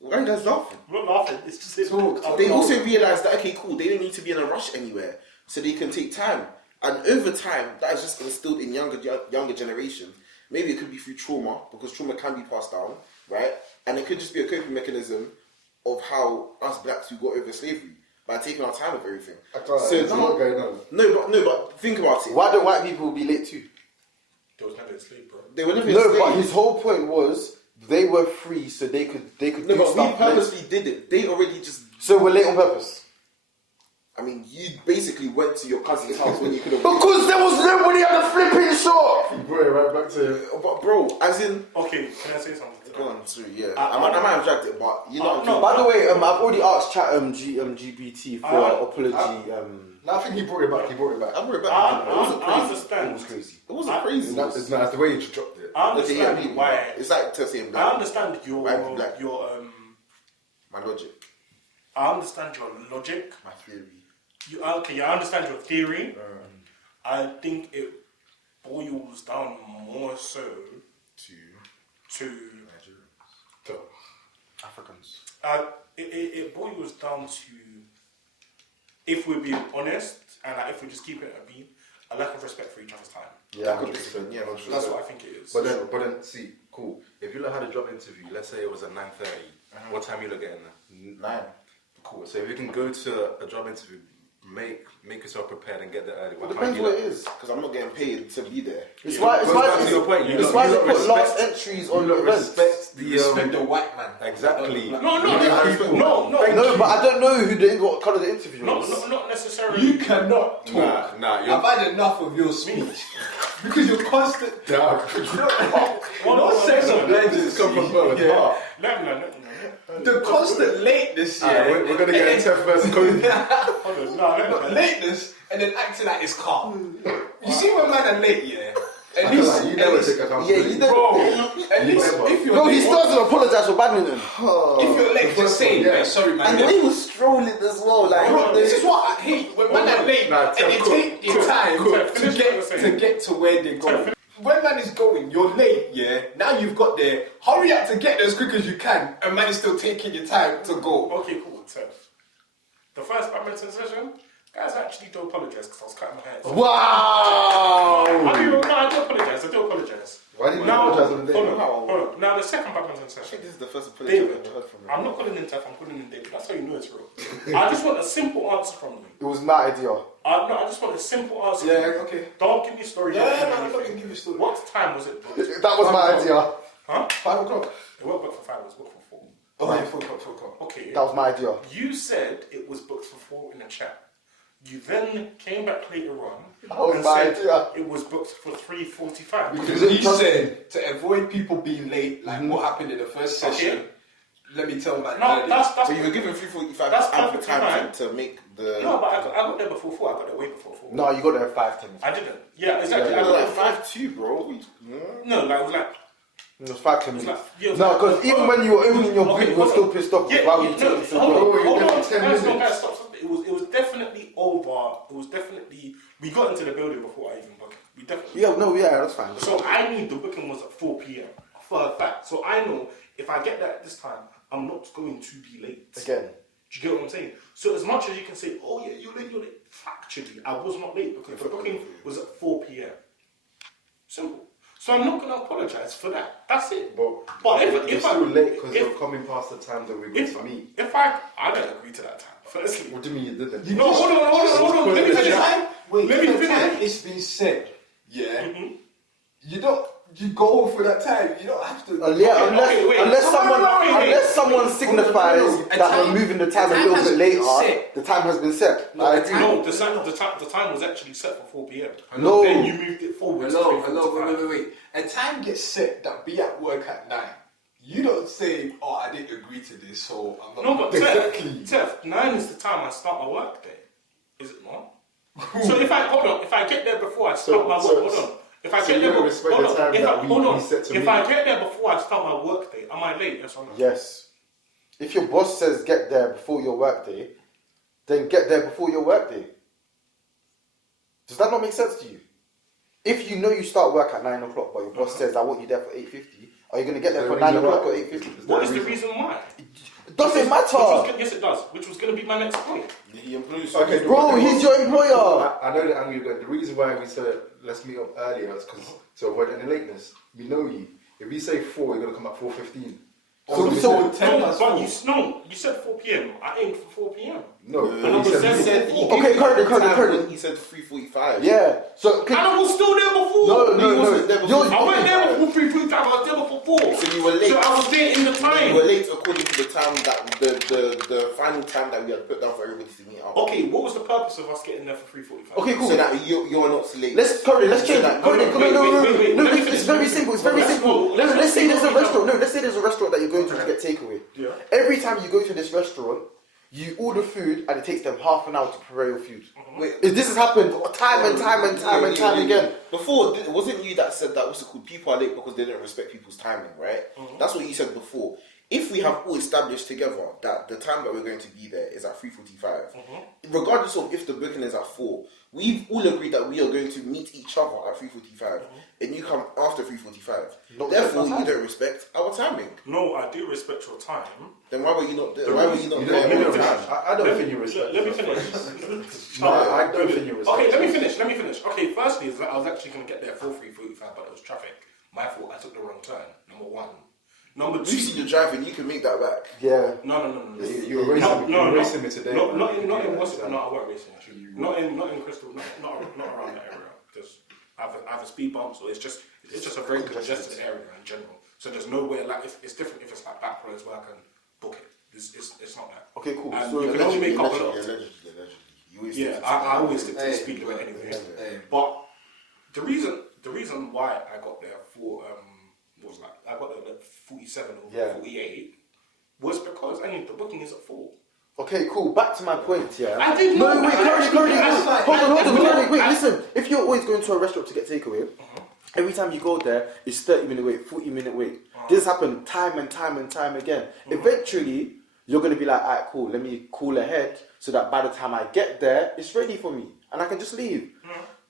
why are you guys laughing? I'm not laughing. It's just They also realised that okay, cool, they don't need to be in a rush anywhere, so they can take time. And over time, that is just instilled in younger generations. Maybe it could be through trauma, because trauma can be passed down, right? And it could just be a coping mechanism of how us blacks, we got over slavery by taking our time with everything. No, but think about it. Why don't white people be late too? There was never a slave, bro. They were never No, enslaved. but his whole point was they were free, so they could No, do but we stuff. purposely did it. They already just. So we're late on purpose. I mean, you basically went to your cousin's house when you could have. Because there was nobody at the flipping shop. You brought it right back to. But bro, as in. Okay, can I say something? Go on, sorry, yeah. I might have dragged it, but you know. No. By the way, I've already asked chat GBT for apology. No, I think he brought it back. I brought it back. I It wasn't crazy. understand. It was crazy. It wasn't crazy. That's the way you dropped it. I Okay, yeah, understand why. it's like saying I black. understand Black. your My logic, I understand your logic. my theory. I understand your theory. I think it boils down more so to Africans. it boils down to, if we're being honest and if we just keep it a beat, a lack of respect for each other's time. Yeah, 100%. Yeah, for sure. That's what I think it is. But then, see, cool. If you had a job interview, let's say it was at 9:30. What time you look getting there? 9. Cool. So if you can go to a job interview, make yourself prepared and get there early. It depends what it is. Because I'm not getting paid to be there. It's why Goes back to your point. it's why they put last entries on the events. Respect Respect the white man. Exactly. No, No, but I don't know what colour the interview was. not necessarily. You cannot talk. Nah. I've had enough of your speech. Because you're constant. Damn. No sense of legends come from birth. No. The constant lateness, yeah. We're gonna get into first Cody. Hold on, no. Lateness and then acting like it's calm. You see when man are late, yeah? At You least, never take accountability. at least if you're Bro, he late, still doesn't apologize for badminton. if you're late, just say, one, yeah. "Man, sorry, man. And when he was strolling as well, like Bro, this is what I hate when man are late Nah, and they take their time to get to where they go. When man is going, you're late, yeah. Now you've got there. Hurry up to get there as quick as you can, and man is still taking your time to go. Okay, cool. So, the first badminton session, guys, I actually do apologise because I was cutting my hair. So Wow! I do apologise. Why didn't you Now, apologize on the day? hold on. Now, the second badminton I session, think this is the first apology I've David, ever heard from him. I'm not calling him Tef, I'm calling him David. That's how you know it's real. I just want a simple answer from you. It was my idea. I just want a simple answer. Yeah, from you. okay. Don't give me a story. Yeah, don't give me no, I'm not anything. gonna give you a story. What time was it booked? That was my idea. Huh? 5 o'clock. It wasn't booked for 5, it was booked for 4. Oh yeah, 4 o'clock. Okay. That was my idea. You said it was booked for 4 in the chat. You then came back later on That was and my said idea. it was booked for 3:45. Because he said to avoid people being late, like what happened in the first session. Let me tell man. No, that's So you were given 3:45 That's ample perfectly time fine. to make the. no, but I got there before 4. I got there way before 4. No, you got there at 5:10. I didn't. Yeah, exactly. Yeah, I No, got like there 5-2, bro. No, like it was like. It was 5 It was minutes. like yeah, it was No, like- because even when you were opening your boot, you were hold still on. pissed off. Yeah, Why would you no, take it so hold long? on, hold on, there for 10 guys, no, minutes. guys, stop. It was definitely over. It was definitely. We got into the building before I even booked it. We definitely. Yeah, that's fine. So I knew the booking was at 4 p.m. for a fact. So I know if I get there at this time, I'm not going to be late. Again. Do you get what I'm saying? So as much as you can say, oh yeah, you're late. Factually, I was not late because the booking was at 4 p.m. Simple. So I'm not going to apologise for that. That's it. But if you're I still late because if- you're coming past the time that we're going to meet. if I don't agree to that time. Firstly, What do you mean you didn't? no, hold on. Let me finish. Wait, Let me the finish. time it's been said, yeah. Mhm. You go for that time. You don't have to. wait. Unless someone signifies that we're moving the time a little bit later, the time has been set. I agree. No, the time was actually set for 4 p.m. No. Then you moved it forward. Hello, wait. A time gets set that be at work at 9. You don't say, oh, I didn't agree to this, so I'm not. No, but exactly. Tef, 9 is the time I start my work day. Is it not? So if I get there before I start my work, hold on. If I get there before, If I get there before I start my work day, am I late? Yes or no? Yes. If your boss says get there before your work day, then get there before your work day. Does that not make sense to you? If you know you start work at 9 o'clock, but your boss says I want you there for 8:50, are you going to get there for 9 o'clock or 8:50? What is the reason why? It doesn't matter. Yes, it does. Which was going to be my next point. He employs. Okay, Bro, he's your employer. I know the angle you're going. The reason why we said let's meet up earlier is because to avoid any lateness. We know you. If we say 4, you're gonna come at 4:15. So 10 past 4. You said 4 p.m. I aimed for 4 p.m. No, I he was said there he- before. Okay, currently. He said 3:45. Yeah. So And I was still there before. no. wasn't there before. I went there before 3 times. I was there before 4. So you were late. So I was there in the time. You were late according to the time that the final time that we had put down for everybody to meet up. Okay, what was the purpose of us getting there for 3:45? okay, cool. So that you're not late. Let's change that. Wait, No, let me it's finish. very simple. It's very simple. Let's say there's a restaurant. No, let's say there's a restaurant that you're going to get takeaway. Yeah. Every time you go to this restaurant, you order food and it takes them half an hour to prepare your food. Wait, This has happened time and time again. Before, it wasn't you that said that what's it called? People are late because they don't respect people's timing, right? That's what you said before. If we have all established together that the time that we're going to be there is at 3:45, regardless of if the booking is at 4, we've all agreed that we are going to meet each other at 3:45, and you come after 3:45. Not Therefore, respect our you don't respect our timing. No, I do respect your time. Then why were you not there? Why were you not You there? don't- finish. I don't think you respect. Let me us. finish. No, I don't think you respect. Okay, let me finish. Okay, firstly, is that I was actually going to get there for 3:45, but it was traffic. My fault, I took the wrong turn. Number 1. Number 2. You see you driving, you can make that back. Yeah. No. You were racing me today. Not man. in what's it? No, I weren't racing. Actually. Not in Crystal. Not around that area. Just either speed bumps or it's just a very congested area in general. So there's nowhere like it's different if it's like back roads where I can book it. It's not that. Okay, cool. And So you can only make up a lot. Allegedly. You always Yeah, stick to I always stick to the Hey. speed limit anyway. Hey. But the reason why I got there for I got there at 47 or Yeah. 48 was because the booking is at 4. Okay, cool. Back to my point, yeah. I did not. Wait, currently. that's fine. Hold on, currently. Wait, listen. If you're always going to a restaurant to get takeaway, every time you go there, it's 30-minute wait, 40-minute wait. This happened time and time again. Eventually, you're going to be like, alright, cool, let me call ahead so that by the time I get there, it's ready for me and I can just leave.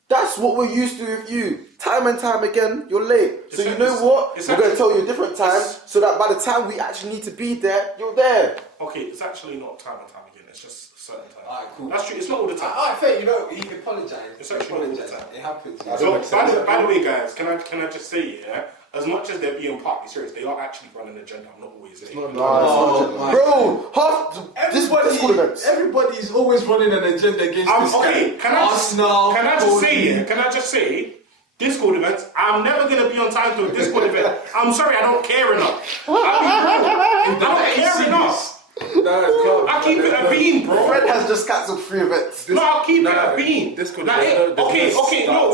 That's what we're used to with you. Time and time again, you're late. So you know what? We're going to tell you a different time so that by the time we actually need to be there, you're there. Okay, it's actually not time and time again. It's just certain time. Alright, cool. That's true. It's not all the time. Alright, fair. You know, he apologized. It's actually not all the time. It happens. So, by the way, guys, can I just say, yeah, as much as they're being partly serious, they are actually running an agenda. I'm not always late. Bro, this school events. Everybody's always running an agenda against this Okay, guy. can I just say, Discord events, I'm never going to be on time to a Discord event. I'm sorry, I don't care enough. I don't care enough. I keep it a bean, bro. Fred has just cancelled 3 events. No, I'll keep it a bean. Okay, no.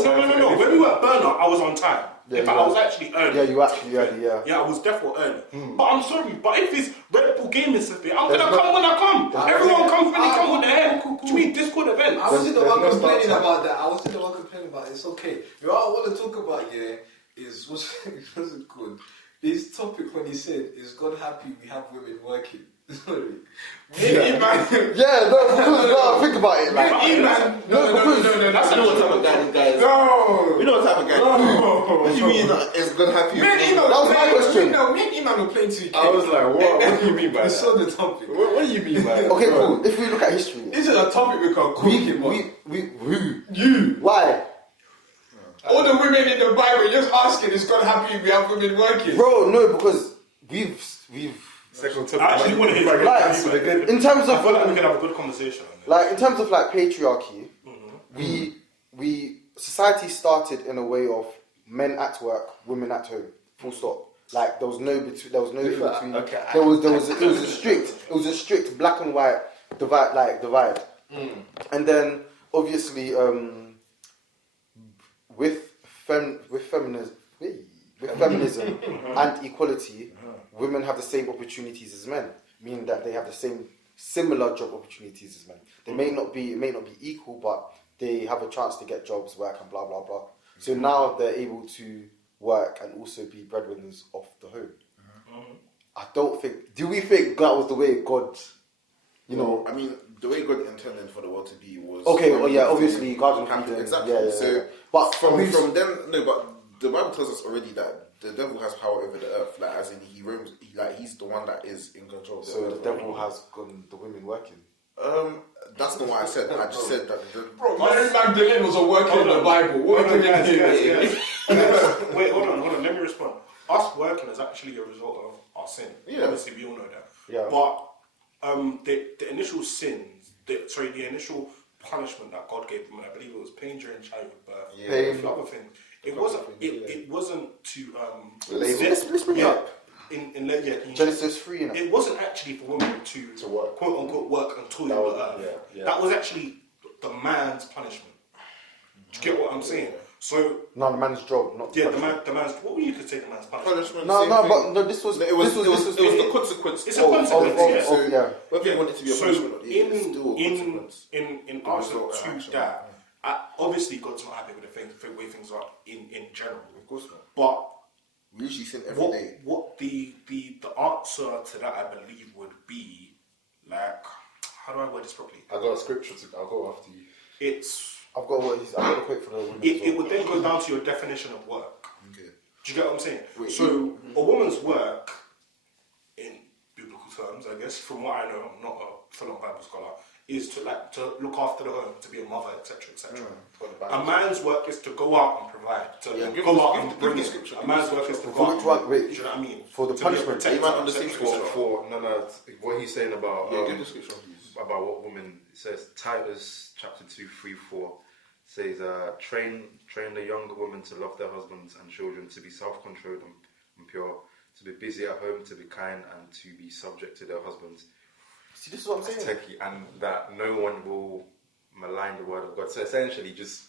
When we were at Burner, I was on time. Yeah, in fact, I was actually early. Yeah, you actually early, yeah. Yeah, I was definitely early. But I'm sorry, but if it's Red Bull Gaming City, I'm gonna come when I come. Everyone comes when they come with their head. What do you mean Discord event? I wasn't the one complaining about that. I wasn't the one complaining about it. It's okay. What I want to talk about, yeah, is what's it called? This topic when he said, "Is God happy we have women working?" Sorry. Yeah, no, think about it. Like, No. That's you know what type of guy this guy is. No. We know what type of guy. What do you mean is God happy? that was my question. No, me and Iman were playing 2K. I was like, what do you mean by We that? saw the topic. What do you mean by that? Okay, cool. If we look at history, This is a topic we can cook him on. you. Why? All the women in the Bible, just asking, is God happy we have women working? Bro, no, because we've Second topic. I actually want to hear like, in terms I of feel like we can have a good conversation on this. like in terms of like patriarchy, we society started in a way of men at work, women at home. Full stop. Like there was no in between. Okay. It was a strict black and white divide. And then obviously with feminism and equality, women have the same opportunities as men, meaning that they have the same similar job opportunities as men. It may not be equal, but they have a chance to get jobs, work, and blah blah blah. So now they're able to work and also be breadwinners of the home. I don't think. Do we think that was the way God? You know, I mean, the way God intended for the world to be was okay. Well, yeah, obviously God happened intended. exactly. Yeah. So, But from them, no. But the Bible tells us already that the devil has power over the earth. Like, as in, he roams. He's the one that is in control of the so earth. the devil has gone the women working. That's not what I said. I just said that. Bro, Mary Magdalene was a worker in the Bible. What are you doing here? Wait, hold on. Let me respond. Us working is actually a result of our sin. Yeah. Obviously, we all know that. Yeah. But the initial sins, the initial punishment that God gave them, I believe it was pain during childbirth, Pain. a few other things. It wasn't to Let's bring it up. In Genesis 3, you know. it wasn't actually for women to work. quote unquote work and toil the earth. That was actually the man's punishment. Do you get what I'm saying? So No, the man's job, not the man's. What would you could say the man's punishment? but this was It was the consequence. It's a consequence. Whether you want it to be a punishment or not, it's still a consequence. In answer to that, obviously God's not happy with the way things are in general. Of course not. But We usually sin every day. what the answer to that I believe would be like, how do I word this properly? I got a scripture I'll go after you. I've got a quote for the women. It would then go down to your definition of work. Okay. Do you get what I'm saying? Wait, so a woman's work, in biblical terms, I guess, from what I know, I'm not a full-on Bible scholar, is to look after the home, to be a mother, etc., etc. A man's work is to go out and provide, to go out and bring it. A man's work is to go out. Do you know what I mean? For the punishment, to be a protector, on the same For what he's saying about good description, please. about what women, it says Titus chapter 2:3-4 says train the younger women to love their husbands and children, to be self-controlled and pure, to be busy at home, to be kind, and to be subject to their husbands. See, this is what I'm saying. Techie, and that no one will malign the word of God. So essentially, just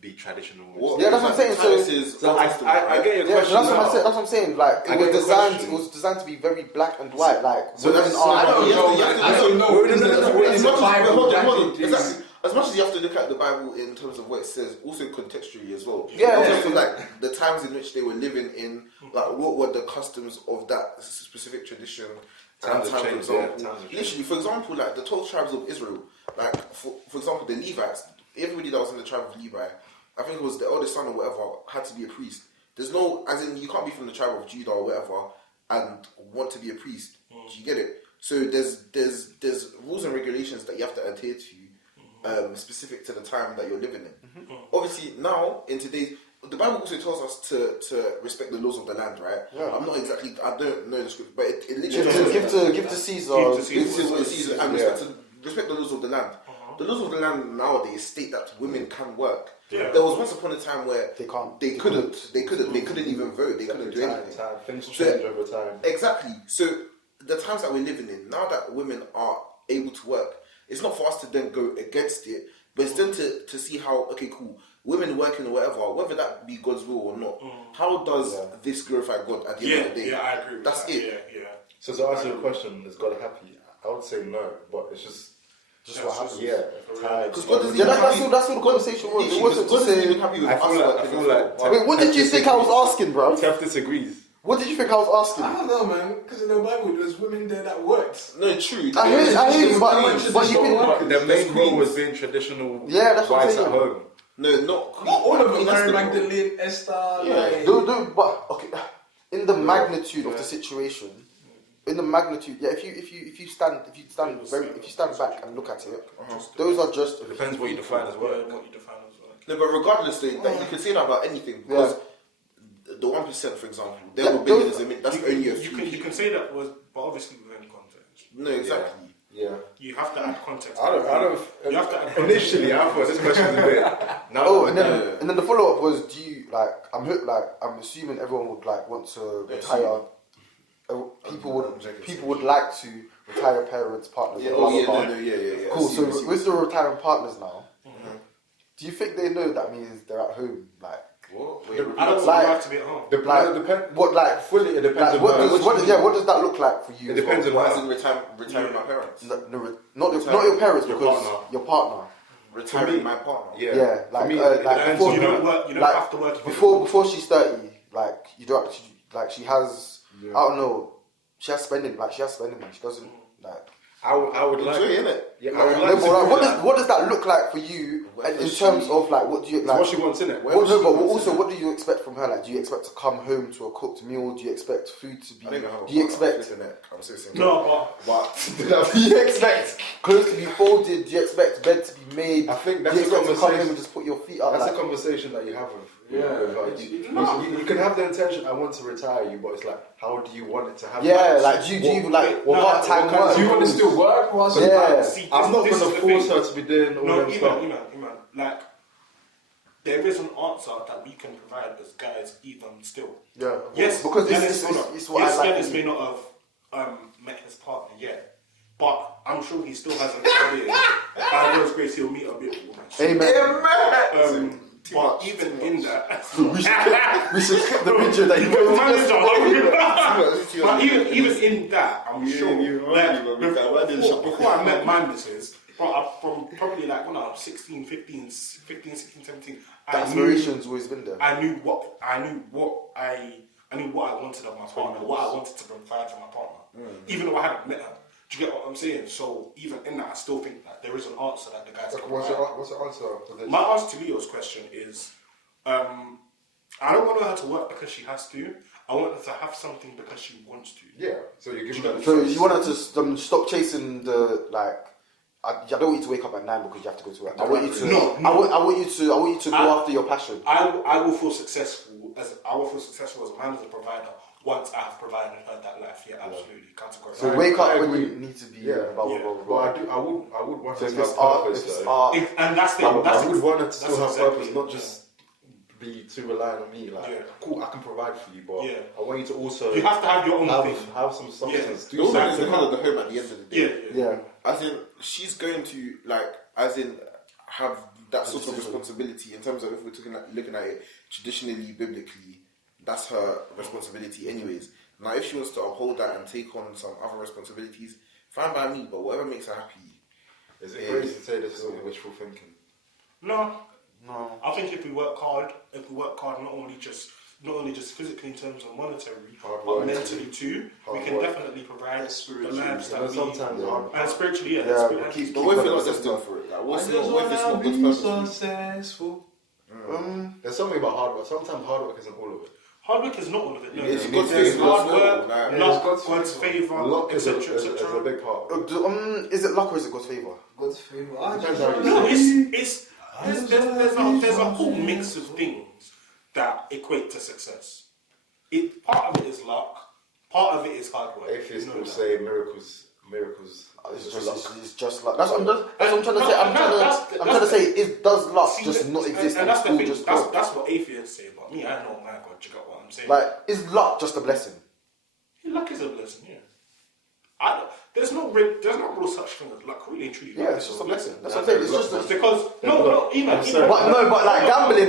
be traditional. Yeah, that's what I'm saying. So I get your Yeah, question. that's what, now. that's what I'm saying. Like I it get was your designed. question. It was designed to be very black and white. Like So women that's- are. I don't know. As much as hold on. Exactly. Exactly. As much as you have to look at the Bible in terms of what it says, also contextually as well. Yeah, in yeah, terms of yeah. like the times in which they were living in, like what were the customs of that specific tradition. Times have For changed, example, yeah, times have changed. literally, for example, like the 12 tribes of Israel, like for example, the Levites, everybody that was in the tribe of Levi, I think it was the eldest son or whatever, had to be a priest. There's no, as in, you can't be from the tribe of Judah or whatever and want to be a priest. Do you get it? So there's rules and regulations that you have to adhere to, specific to the time that you're living in. Obviously, now in today's, the Bible also tells us to respect the laws of the land, right? Yeah. I'm not exactly, I don't know the script, but it literally Give to Caesar. this is what it sees, and respect the laws of the land. The laws of the land nowadays state that women can work. Yeah. There was once upon a time where They can't. they couldn't even vote. They couldn't do anything. Things So- change over time. Exactly. So the times that we're living in now, that women are able to work, it's not for us to then go against it, but it's then to see how, okay, cool, women working or whatever, whether that be God's will or not. How does this glorify God at the end of the day? Yeah, I agree with That's that. it. Yeah. So to answer your question, is God happy? I would say no, but it's just what happens. Yeah, Because God doesn't Yeah, even that's what the conversation was. It wasn't God to isn't even say. happy with I us feel like- working I feel as well. like- Why? Wait, what did you think I was asking, bro? Tef disagrees. What did you think I was asking? I don't know, man. Because in the Bible, there's women there that worked. No, true. I hear you, but you can. But their main That's role queens. was being traditional Yeah, that's what I'm wives at saying. home. No, not Not all of them. Queen, that's Mary the- Magdalene, Esther. Yeah. Like, But okay, in the magnitude of the situation, in the magnitude, yeah. If you stand back and look at it, those are just. It depends what you define as work. What you define as work. No, but regardless, though, that you can say that about anything because the 1%, for example, they Yeah, were billions. I mean, that's only a You few. can, you can say that was, but obviously within context. No, exactly. Yeah. You have to add context. I don't. You have to add context. Initially, I thought this question is a bit. Now Oh, that- and then the follow up was, do you like? I'm assuming everyone would like want to retire. People would like to retire parents, partners. Yeah, blah, blah, yeah, blah. yeah. Cool. I So see. with the retiring partners now, do you think they know that means they're at home? Like, What? Wait, The- I don't Like- want you have to be at home. like depend. what? Like Fully, it depends like, on what her. does what does that look like for you? It depends on why her. is it retiring my parents? not your parents, Your because partner. your partner. Retiring my partner. Yeah. Yeah, like For me, like it depends before, on You her. don't work. You don't like, have to work. if you before she's 30, like you don't like she has I don't know, she has spending money. She doesn't like. I would like. Enjoy, innit? Yeah, I would No, like. but like, what does that look like for you in terms of like what do you like? What she wants in it. Well, no, but also, what do you expect from her? Like, do you expect to come home to a cooked meal? Do you expect food to be? I don't even have a Do you partner. expect? Listen, I'm so single. No, But Do you expect clothes to be folded? Do you expect bed to be made? I think Do that's you a expect to come conversation. home and just put your feet up? That's Like, a conversation that you have with her. No. You can have the intention, I want to retire you, but it's like, how do you want it to happen? yeah, like do you like what part time kind of- work? do you want to still work? Whilst Yeah. See, I'm not this going is to the force thing. her to be doing all No, that stuff. Iman. Like, there is an answer that we can provide as guys, even still. Yeah, Yes, because Dennis, it's what yes, I like. Dennis may not have met his partner yet, but I'm sure he still has an idea. By God's grace, he'll meet a beautiful woman. Amen. But even in that, We should skip the picture that you but even in that, I'm sure. Like, before I met my missus, from probably like when I was 16, 16, 17, The aspiration's always been there. I knew what I wanted of my partner, what I wanted to provide for my partner, even though I hadn't met her. Do you get what I'm saying? So even in that, I still think that there is an answer that the guys can What's provide. the answer for this? My answer to Leo's question is, I don't want her to work because she has to. I want her to have something because she wants to. Yeah, so you're giving her the So choice. you want her to stop chasing the like. I don't want you to wake up at 9 because you have to go to work. I want you to. No. I want you to go after your passion. I will feel successful as a man, as a provider, once I have provided her that life. Yeah, absolutely, categorically. So wake up when you need to be. Blah, blah, blah, blah. But I would want So her if to it's have art, purpose. if it's though. art, And that's the. I would want her to still have exactly purpose, it, not yeah. just be too reliant on me. Like, Yeah. cool, I can provide for you, but Yeah. I want you to also You have to have your own thing. have some substance. The Do woman is something. the head of the home at the end of the day. Yeah. yeah. As in, she's going to like, as in, have that sort of responsibility in terms of if we're looking at it traditionally, biblically, that's her responsibility anyways. Now, if she wants to uphold that and take on some other responsibilities, fine by me, but whatever makes her happy. Is it crazy to say this is only wishful thinking? No. I think if we work hard, not only just physically in terms of monetary, but mentally too, we can definitely provide the lives that we and spiritually, But what if you're not destined for it? Like, what if it's not God's purpose? Successful. There's something about hard work. Sometimes hard work isn't all of it. Hard work is not all of it. No, It's there's favour hard as work, well, luck, God's favour, Luck is etc. a big part. Is it luck or is it God's favour? God's favour. No, it's there's a whole mix of things that equate to success. Part of it is luck, part of it is hard work. Atheists will say miracles. It's just luck. That's what I'm trying to say. I'm trying to say, does luck just not exist? And that's the thing. Just That's what atheists say about me. I know my God. You got what I'm saying? like, is luck just a blessing? Luck is a blessing. Yeah. There's no real such thing as luck. Really and truly. Yeah, it's just a blessing. That's what I'm saying. It's just It's because even but like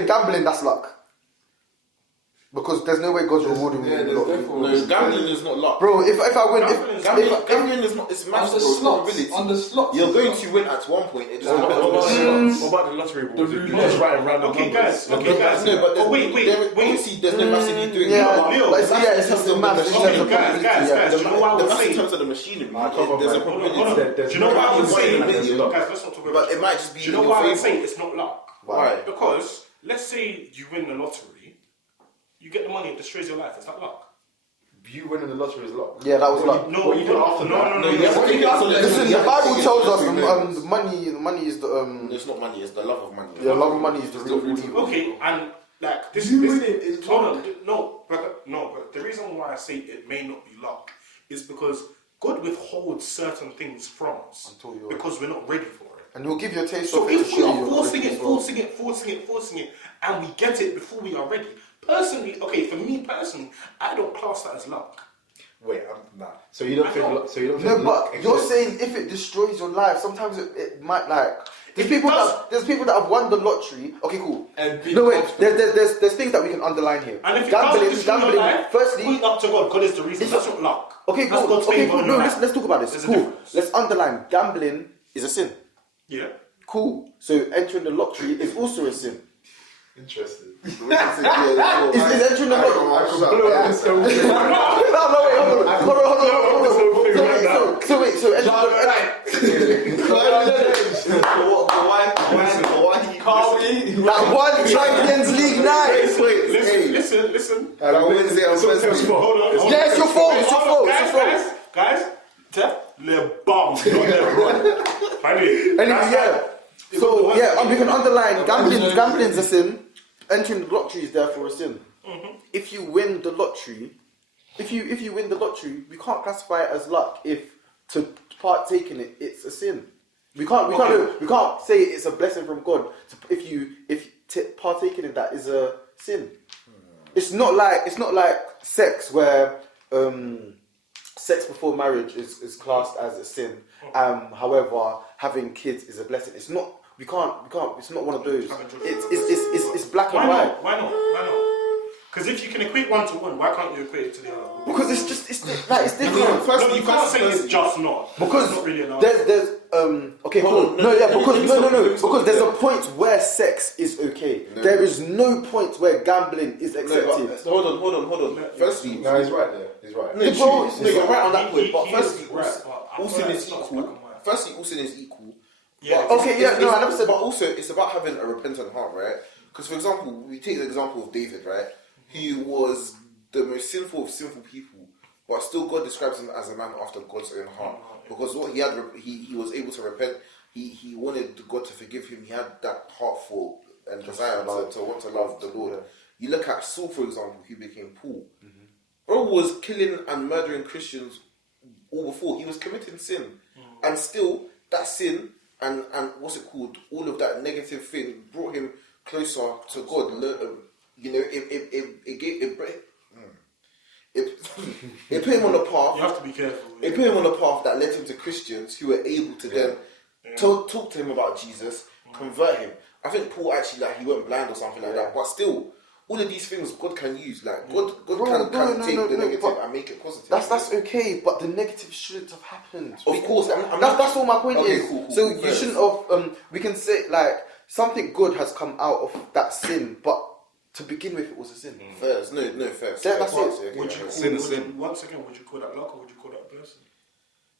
gambling, that's luck. Because there's no way God's rewarding me. No, gambling is not luck. Bro, if I win, Gambling is not. It's massive probability. On the slots. You're going to win at one point. It just What depends. about the lottery balls? You just write random Okay, numbers. guys. Okay, guys. No, but wait. Obviously, there's no massively doing it. it's just the maths in terms of guys. probability. Do you know what I The was maths in saying? terms of the machinery. cover There's a my- probability. Do you know what I was saying? Guys, Let's not talk about But it might just be. Do you know in why your I'm favour. saying it's not luck? Why? Because let's say you win the lottery, you get the money, it destroys your life. It's not luck. You winning the lottery is luck. Yeah, that was luck. No, What you did after that? No. you have to take it after that. Listen, You the have to Bible take it tells us after the money is the It's not money. It's the love of money. the love of money is the real evil. Okay, and like this You this win it, it's hold on, but the reason why I say it may not be luck is because God withholds certain things from us Until you're- because we're not ready for it. And he'll give you a taste So of it. if to we show are you forcing as well. forcing it, and we get it before we are ready, personally, for me personally, I don't class that as luck. Wait, nah. So you don't think luck? So you don't No, think luck but you're exists? saying if it destroys your life, sometimes it might like. There's If it people does- that have won the lottery. Okay, cool. And be No wait, comfortable. there's things that we can underline here. And if it doesn't destroy your life, Firstly, put it up to God. God is the reason. That's not luck. okay, That's cool. God's Okay, favour cool. on No, your life. let's talk about this. There's a Cool. difference. Let's underline. Gambling is a sin. Yeah. Cool. So entering the lottery is also a sin. Interesting. Is entering the lottery? I could blow this whole thing. No, wait, hold on. So wait, so that one Champions League night. Listen. Wednesday and Thursday. Hold on. Yeah, it's your fault. It's your fault. Guys, le bomb, not le run. Anyway, yeah. So yeah, we can underline gambling's a sin. Entering the lottery is therefore a sin. If you win the lottery, if you win the lottery, we can't classify it as luck. If to partake in it, it's a sin. We can't say it's a blessing from God. If partaking in that is a sin. It's not like sex where sex before marriage is classed as a sin. However, having kids is a blessing. It's not. We can't. It's not one of those. It's black and white. Why not? Because if you can equate one to one, why can't you equate it to the other? Because it's different. No, you can't say it's just not. Because it's not really enough. there's okay, cool. Because there's a point where sex is okay. There is no point where gambling is accepted. Hold on. Firstly, No, he's right there. He's right. no, you're right on that point. But firstly, all sin is not equal. black and white. Firstly, all sin is equal. Yeah. But Okay, yeah, no, I never said. But also, it's about having a repentant heart, right? Because, for example, we take the example of David, right? He was the most sinful of sinful people, but still God describes him as a man after God's own heart. Because what he had, he was able to repent. He wanted God to forgive him. He had that heart for and desire to want to love the Lord. You look at Saul, for example, who became Paul. Bro was killing and murdering Christians all before. He was committing sin. And still, that sin and what's it called? All of that negative thing brought him closer to God. You know, it put him on a path. You have to be careful. It put him on a path that led him to Christians who were able to then talk to him about Jesus, convert him. I think Paul actually, like, he went blind or something like that. But still, all of these things God can use. Like, God can take the negative and make it positive. That's okay, but the negative shouldn't have happened. Of course, that's all my point is. Cool, so you shouldn't have. We can say like something good has come out of that sin, but to begin with, it was a sin. First, no, first. Yeah, that's it. Okay, Would you Sin is call, sin. once again, would you call that luck or would you call that a blessing?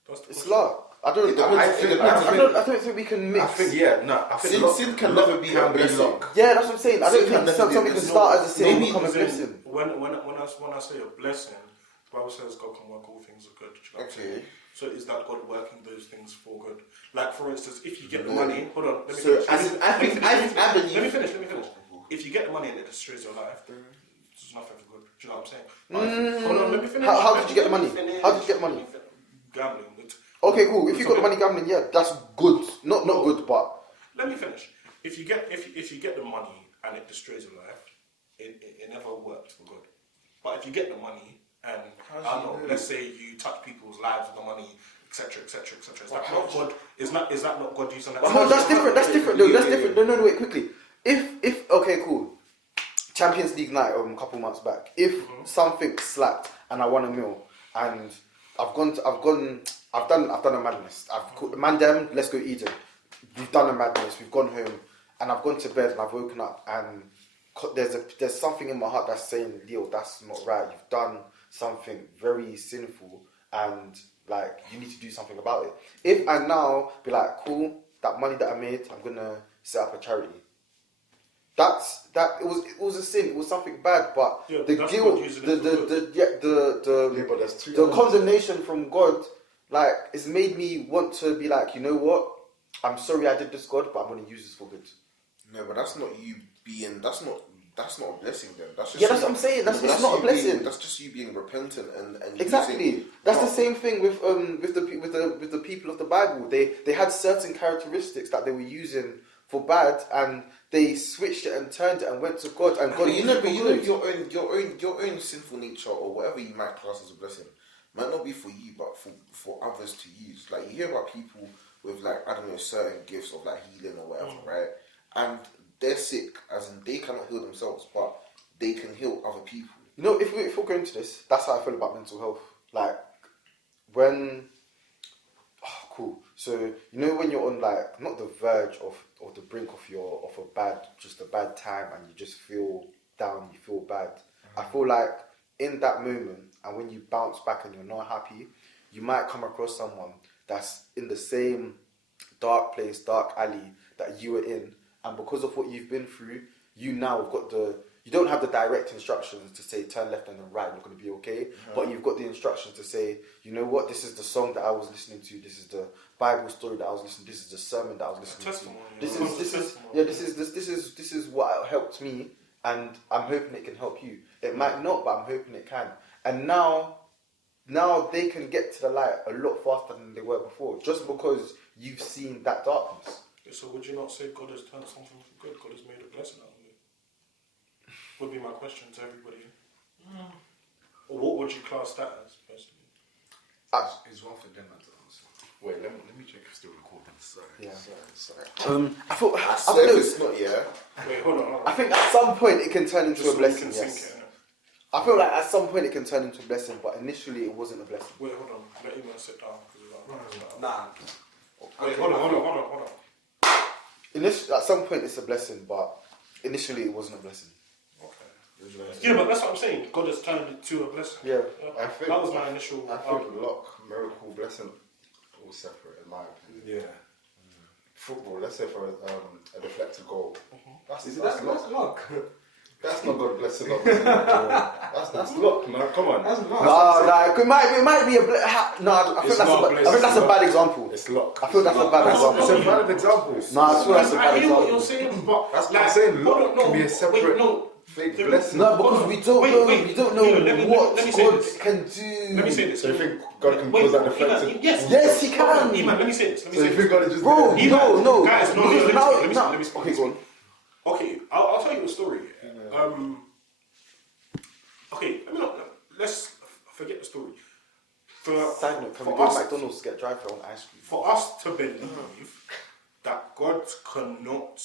That's the It's question. luck. I don't think we can mix. I think Sin can never be a blessing. luck. Yeah, that's what I'm saying. I don't Sin can think never be a something can blessing. start as a sin and Maybe become a as in, blessing. when I say a blessing, the Bible says God can work all things for good. Do you know what I'm saying? Okay. So is that God working those things for good? Like for instance, if you get the No. money, hold on, let me So, finish. I believe. Let me finish. If you get the money and it destroys your life, it's nothing for good. Do you know what I'm saying? But, hold on, let me finish. How did you get the money? How did you get the money? Gambling. Okay, cool. If you got the money gambling, yeah, that's good. Not good, but Let me finish. If you get the money and it destroys your life, it never worked for good. But if you get the money and I don't know, let's say you touch people's lives with the money, etc., etc., etc. Is that not God? Is that not God using that? no, that's different. That's different. No, that's different. No, wait, quickly. If okay, cool. Champions League night a couple months back. If something slapped and I won a meal and I've done a madness. I've called Mandem, let's go Eden. We've done a madness. We've gone home and I've gone to bed and I've woken up and there's something in my heart that's saying, Leo, that's not right. You've done something very sinful and like you need to do something about it. If I now be like, cool, that money that I made, I'm gonna set up a charity. It was a sin. It was something bad, but Yeah, the that's guilt, God using it for but there's two the condemnation from God, like, it's made me want to be like, you know what? I'm sorry I did this, God, but I'm going to use this for good. No, but that's not you being. That's not a blessing. Then that's just Yeah, that's what I'm saying. It's not a blessing. That's just you being repentant and Exactly. using, That's the same thing with the people of the Bible. They had certain characteristics that they were using for bad, and they switched it and turned it and went to God. And God, your own sinful nature or whatever you might class as a blessing might not be for you, but for others to use. Like you hear about people with like I don't know certain gifts of like healing or whatever, right? And they're sick, as in they cannot heal themselves, but they can heal other people. You know, if we're going to this, that's how I feel about mental health. Like when, cool. So you know when you're on like not the verge of the brink of a bad time, and you just feel down, you feel bad. I feel like in that moment, and when you bounce back and you're not happy, you might come across someone that's in the same dark place, dark alley that you were in, and because of what you've been through, you now have got you don't have the direct instructions to say turn left and then right, you're going to be okay, but you've got the instructions to say, you know what, this is the song that I was listening to, this is the Bible story that I was listening to, this is the sermon that I was listening to. This is what helped me, and I'm hoping it can help you. It might not, but I'm hoping it can. And now they can get to the light a lot faster than they were before, just because you've seen that darkness. So would you not say God has turned something for good? God has made a blessing out of it? Would be my question to everybody. Or what would you class that as, personally? It's one for them to answer. Wait, let me check if it's still recording. Sorry. Yeah. Sorry. I thought, So I don't know. it's not, yeah. Wait, hold on. I think at some point it can turn into Just a so blessing. we can Yes. sink it, I feel like at some point it can turn into a blessing, but initially it wasn't a blessing. Wait, hold on. Let him sit down. Nah. Wait, hold on. Initially, at some point it's a blessing, but initially it wasn't a blessing. Yeah, but that's what I'm saying. God has turned it to a blessing. Yeah. I think that was my initial I think argument. luck, miracle, blessing, all separate in my opinion. Yeah. Football, let's say for a deflected goal. That's That's luck. That's not God blessing. That's luck, man. Come on. That's luck. No, it might be a I think that's a bad example. It's luck. I feel that's a bad example. It's a valid example. No, I feel that's a bad I hear what example. you're saying, but That's what I'm saying. Luck can be a separate Wait, blessing. No, because we don't know what let me say God this. can do. Let me say this. So you think God can cause that deflected? Yes, He can. Iman, let me say this. So you think God is just Bro, there? no. Guys, no, Because let me speak. Okay, go on. Okay, I'll tell you a story. Okay, let's forget the story. Side note, can we for go to us- McDonald's to get drive-thru on ice cream? For us to believe that God God cannot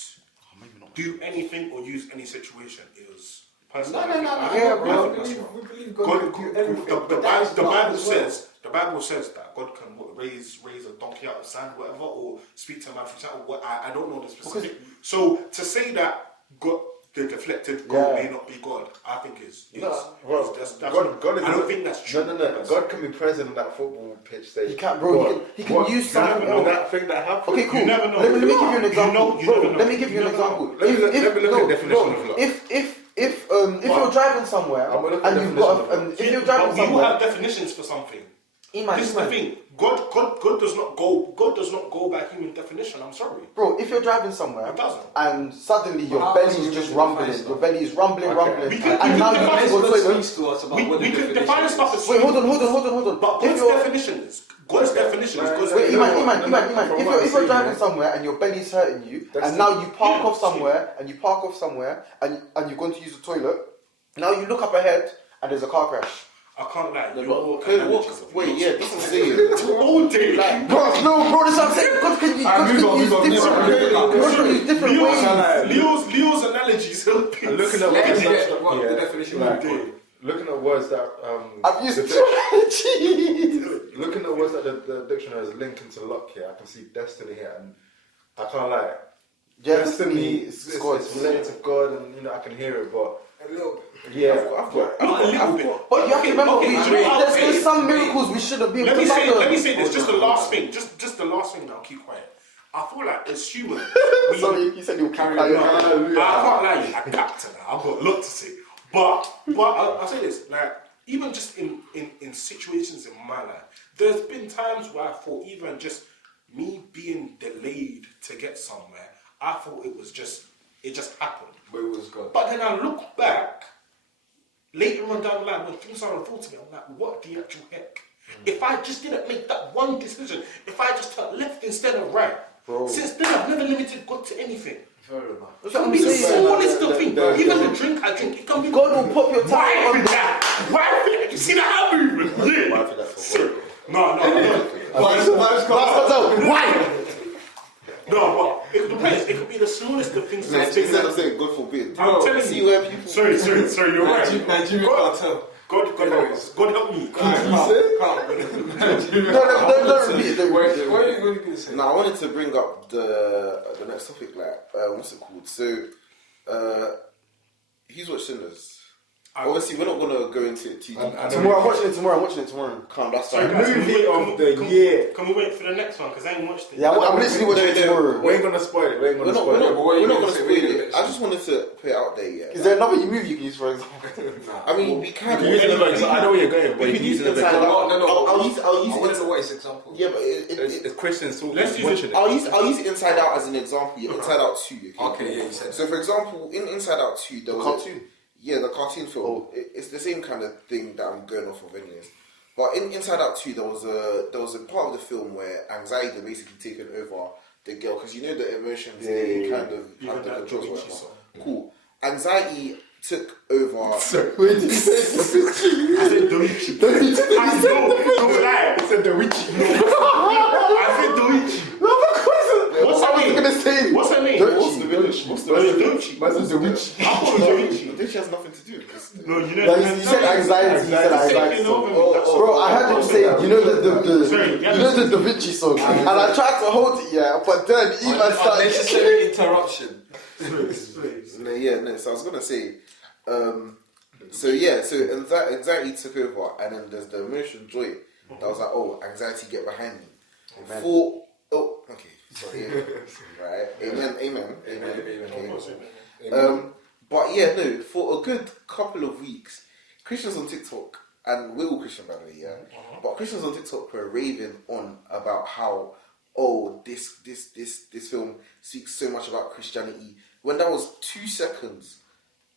do anything or use any situation. Is personally, I think that's wrong. We believe God can do everything. The Bible says that God can raise a donkey out of sand, whatever, or speak to a man from sand. I don't know the specific. So to say that God, the deflected God may not be God, I think is that's God is I don't think that's true. No. God can be present on that football pitch. Say He can, bro. He can use something else. That thing that happened. Okay, cool. You never know. Let me give you an example. You never know. Let me give you an example. Let me look at the definition of love. If you're driving somewhere and you've got if you're driving we all somewhere, have definitions for something. This is the thing. God does not go by human definition. I'm sorry, bro. If you're driving somewhere It doesn't. and suddenly your How belly else is would just you rumbling, define your stuff? belly is rumbling, We can and now you define have to go to the toilet. Speaks to us about what the we can definition define is. stuff as Wait, hold on. But If God's you're definition is God's definition is God's Wait, definition. Iman. If you're driving somewhere and your belly's hurting you, and now you park off somewhere, and you're going to use the toilet, now you look up ahead and there's a car crash. I can't lie. This is saying. All day. Bro, this is what I'm saying. God can use different ways. Leo's analogies helping. Looking at Let's get what the definition like, of looking at words that I've used looking at words that the dictionary is linking to luck here, I can see destiny here, and I can't lie. Destiny is related to God, and I can hear it, but a little yeah, Not a little bit. But you have to remember, Okay, there's some miracles we should have been. Let me say this. Just the last thing. Just the last thing. Now keep quiet. I feel like as humans, Sorry, you said you'll carry I can't lie. I got to now. I've got a lot to say. But I'll say this. Like even just in situations in my life, there's been times where I thought even just me being delayed to get somewhere, I thought it just happened. but it was God. But then I look back later on down the line when things are unfolding, I'm like, what the actual heck? If I just didn't make that one decision, if I just turned left instead of right, since then I've never limited God to anything. Fair enough. It can be the smallest of things. Even the drink I drink, it can be God will pop your why tire on is that? Why? You see the hand movement? Yeah. Sorry. No. Why? No, but it depends. It could be the smallest of things. Instead of saying God forbid. I'm telling See you. where people. Sorry, you're right. Nigerian cartel. God help me. No, repeat it. What are you going to say? Now I wanted to bring up the next topic. What's it called? So, he's watched Sinners. Obviously, we're not gonna go into it too deep. Tomorrow, I'm watching it tomorrow. Calm, that's Sorry, fine. guys, movie of the year. Can we wait for the next one? Because I ain't watched it. Yeah, I'm literally watching it tomorrow. We ain't gonna spoil it. We're not gonna spoil it. it. I just wanted to put it out there. Yeah. Is there another movie you can use, for example? I mean, we can. You can use it, I know where you're going, but We you can use it it inside out. No. I'll use I want it. to know what his example. Yeah, but It's Christians talking. Let's use watching it. I'll use it Inside Out as an example. Yeah, Inside Out 2. Okay, yeah, you said. So, for example, in Inside Out 2, there was cartoon? Yeah, the cartoon film. Oh. It's the same kind of thing that I'm going off of, anyways. But in Inside Out 2, there was a part of the film where anxiety basically taken over the girl, because you know the emotions they kind of have the control over. Cool. Anxiety took over. Sorry. Wait, did you say I said Doichi. Don't lie. It's a Dorichi. I said Doichi. What's her name? gonna say? What's her name? What's the village? Doichi. That's a Dorichi. I thought it was Doichi. This has nothing to do with this. No, you know. You said anxiety. You said anxiety. Taking over me. Bro, I heard him say, you know Sorry, you know the Da Vinci song, and I tried to hold it, yeah, but then Iman started. Unnecessary interruption. No. So I was gonna say, so anxiety took over, and then there's the emotion joy. That was like, oh, anxiety, get behind me. Sorry. Right. Amen. Okay. But yeah, no. For a good couple of weeks, Christians on TikTok, and we're all Christian by the way, yeah. But Christians on TikTok were raving on about how, oh, this film speaks so much about Christianity, when that was 2 seconds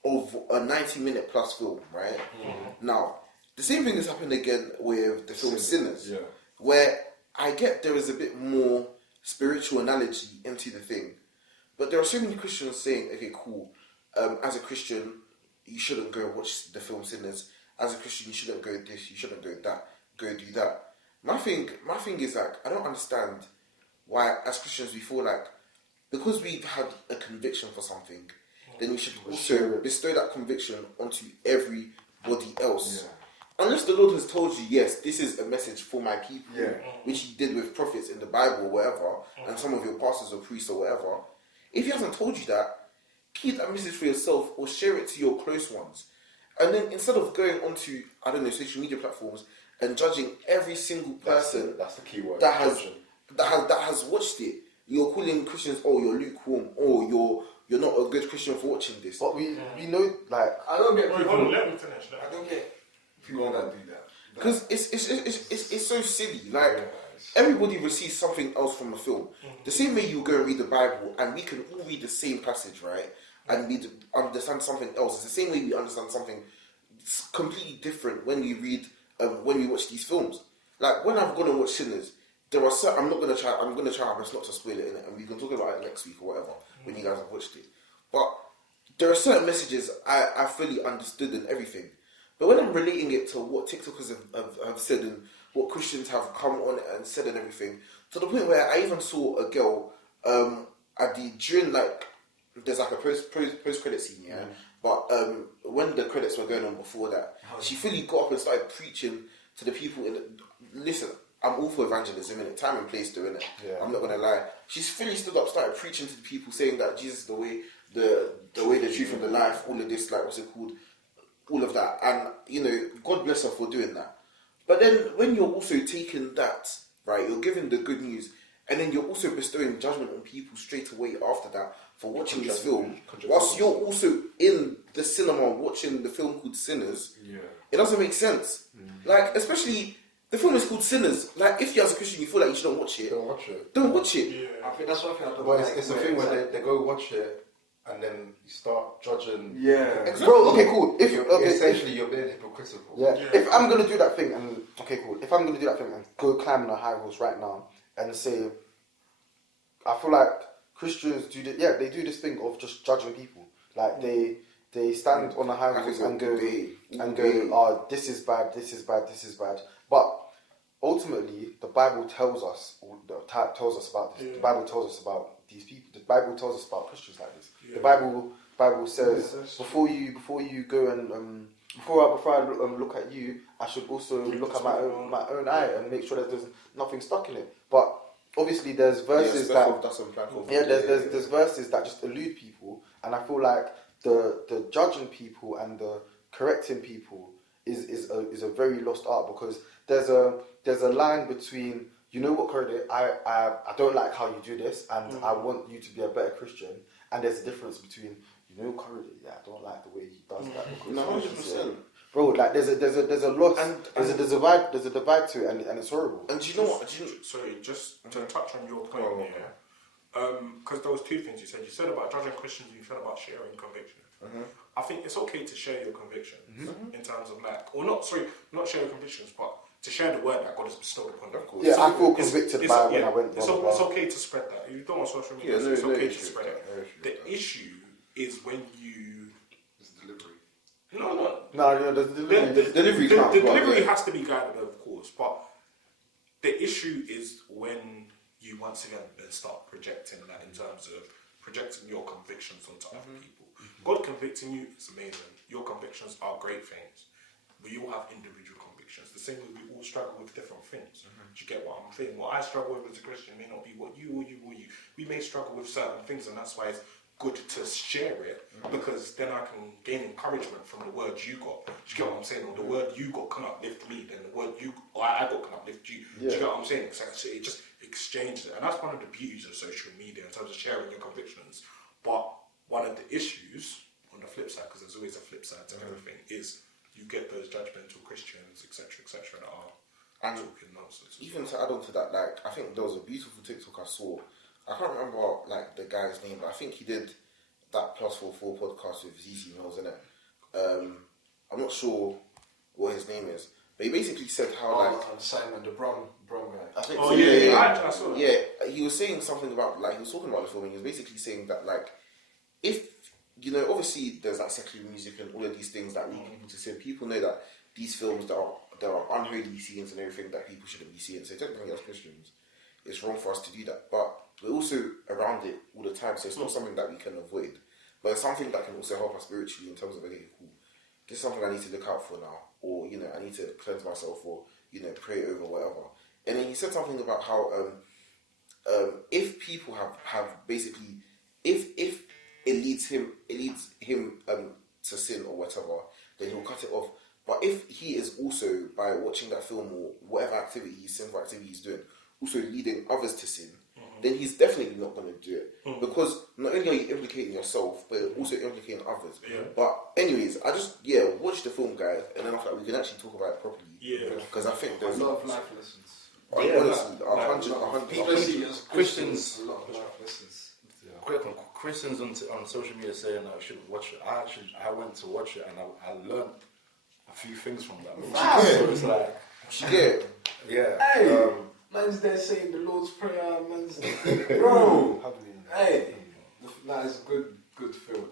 of a 90-minute plus film, right? Now, the same thing has happened again with the film Sinners, where I get there is a bit more spiritual analogy into the thing, but there are so many Christians saying, okay, cool, as a Christian, you shouldn't go watch the film Sinners. As a Christian, you shouldn't go this, you shouldn't go that, go do that. My thing is like, I don't understand why as Christians we feel like because we've had a conviction for something, then we should also bestow that conviction onto everybody else. Unless the Lord has told you, yes, this is a message for my people, which He did with prophets in the Bible or whatever, and some of your pastors or priests or whatever. If He hasn't told you that, keep that message for yourself or share it to your close ones. And then instead of going onto, I don't know, social media platforms and judging every single person that's the key word, that has watched it, you're calling Christians, oh, you're lukewarm, or you're not a good Christian for watching this. But we know, like, I don't get people. Hold on, let me finish. I don't get people that do that. Because it's so silly. Like, everybody receives something else from a film. The same way you go and read the Bible, and we can all read the same passage, right? And we understand something else. It's the same way we understand something completely different when we read, when we watch these films. Like, when I've gone and watched Sinners, there are certain, I'm going to try my best not to spoil it, innit? And we can talk about it next week or whatever, when you guys have watched it. But there are certain messages I fully understood and everything. But when I'm relating it to what TikTokers have said and what Christians have come on and said and everything, to the point where I even saw a girl during like, there's like a post credit scene, yeah. But when the credits were going on before that, she fully got up and started preaching to the people. Listen, I'm all for evangelism, innit? Time and place doing it. Yeah. I'm not gonna lie. She's fully stood up, started preaching to the people, saying that Jesus is the way, the truth, and the life. All of this, like, what's it called? All of that, and you know, God bless her for doing that. But then, when you're also taking that, right, you're giving the good news, and then you're also bestowing judgment on people straight away after that for watching this film, whilst you're also in the cinema watching the film called Sinners. It doesn't make sense. Like, especially. The film is called Sinners. Like, if you as a Christian you feel like you shouldn't watch it, don't watch it. Yeah. I think that's one thing I don't But like. it's a thing where they go watch it and then you start judging. Yeah. Exactly. bro, okay, cool. Essentially, you're being hypocritical. Yeah. If I'm gonna do that thing and if I'm gonna do that thing and go climb on a high horse right now and say, I feel like Christians do this. Yeah, they do this thing of just judging people. Like they stand on a high horse and go, oh, this is bad, this is bad, this is bad. But ultimately, the Bible tells us about this. The Bible tells us about these people. The Bible tells us about Christians like this. The Bible says before you go and before I look at you, I should also look at my own eye and make sure that there's nothing stuck in it. But obviously, there's verses there's verses that just elude people, and I feel like the judging people and the correcting people is a very lost art, because there's a line between, you know what, Corey, I don't like how you do this, and I want you to be a better Christian, and there's a difference between, you know, Corey, I don't like the way he does that. No, 100%. Bro, like there's a loss, and there's a divide to it, and it's horrible. And do you know what? Sorry, just to touch on your point because there was two things you said. You said about judging Christians, and you said about sharing conviction. I think it's okay to share your convictions in terms of like, or not share your convictions, but to share the word that God has bestowed upon you. Yeah, I feel convicted by when I went. It's okay to spread that. If you don't want social media, it's okay to spread it. The issue is when you. It's delivery. No, the delivery has to be guided, of course, but the issue is when you once again then start projecting that in terms of projecting your convictions onto other people. God convicting you is amazing. Your convictions are great things. We all have individual convictions. The same way we all struggle with different things. Do you get what I'm saying? What I struggle with as a Christian may not be what you or you or you. We may struggle with certain things, and that's why it's good to share it, because then I can gain encouragement from the word you got. Do you get what I'm saying? Or the word you got can uplift me, then the word I got can uplift you. Do you get what I'm saying? So it just exchanges it. And that's one of the beauties of social media in terms of sharing your convictions. But one of the issues on the flip side, because there's always a flip side to everything, is you get those judgmental Christians, etc., that are talking nonsense. Even to add on to that, like, I think there was a beautiful TikTok I saw. I can't remember like the guy's name, but I think he did that Plus44 podcast with ZZ Mills, innit? I'm not sure what his name is, but he basically said how Simon the Brum guy. I think I saw that. Yeah, he was saying something about, like, he was talking about the film, and he was basically saying that, like, if, you know, obviously there's like secular music and all of these things that lead people to sin. People know that these films, there are unholy scenes and everything that people shouldn't be seeing. So technically as Christians, it's wrong for us to do that. But we're also around around it all the time, so it's not something that we can avoid. But it's something that can also help us spiritually in terms of, okay, cool, this is something I need to look out for now, or, you know, I need to cleanse myself, or, you know, pray over, whatever. And then he said something about how if people have basically, if it leads him to sin or whatever, then he'll cut it off. But if he is also, by watching that film or whatever activity, sinful activity he's doing, also leading others to sin, then he's definitely not going to do it. Because not only are you implicating yourself, but you're also implicating others. Yeah. But anyways, I just, watch the film, guys, and then after that we can actually talk about it properly. Yeah. Because I think A there's lot of life lessons. honestly, 100. Especially as Christians. a lot of life lessons. Christians on social media saying that I shouldn't watch it. I went to watch it and I learned a few things from that movie. So it's like, yeah. Hey, man's there saying the Lord's Prayer, man's bro. Hey, that is a good film.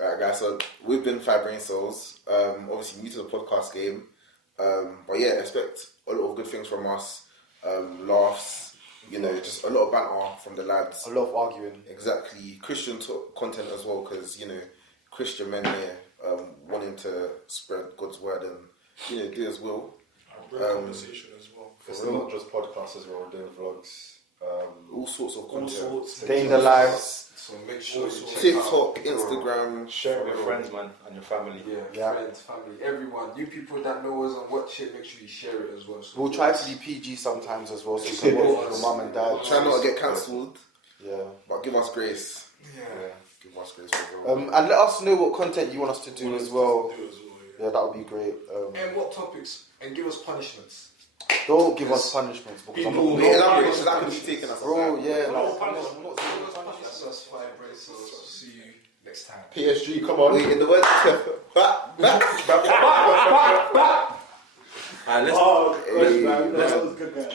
Alright, guys, so we've been Five Brain Souls. Obviously new to the podcast game. But yeah, expect a lot of good things from us. Laughs, you know, just a lot of banter from the lads. A lot of arguing. Exactly. Christian content as well, because, you know, Christian men here wanting to spread God's word and, you know, do as well. Great conversation as well. It's not just podcasts as well, we're doing vlogs. All sorts of content. Day in the lives. So make sure you check TikTok, out Instagram. Share with your friends, man, and your family. Yeah. friends, family, everyone. You people that know us and watch it, make sure you share it as well. So We'll try to be PG sometimes as well, so you can watch with your mum and dad. Try not to get cancelled, Yeah. but give us grace. Yeah. Give us grace for real. And let us know what content you want us to do as well. Yeah, that would be great. And what topics? And give us punishments. Don't give us punishments because I'm People- not. Wait, elaborate, because that could be taken as a Bro, fact. yeah, No like, punishment. That's us Five Brain Souls. See you next time. PSG, come on. Wait, in the words of back. Alright, let's Oh, man, that was good, man.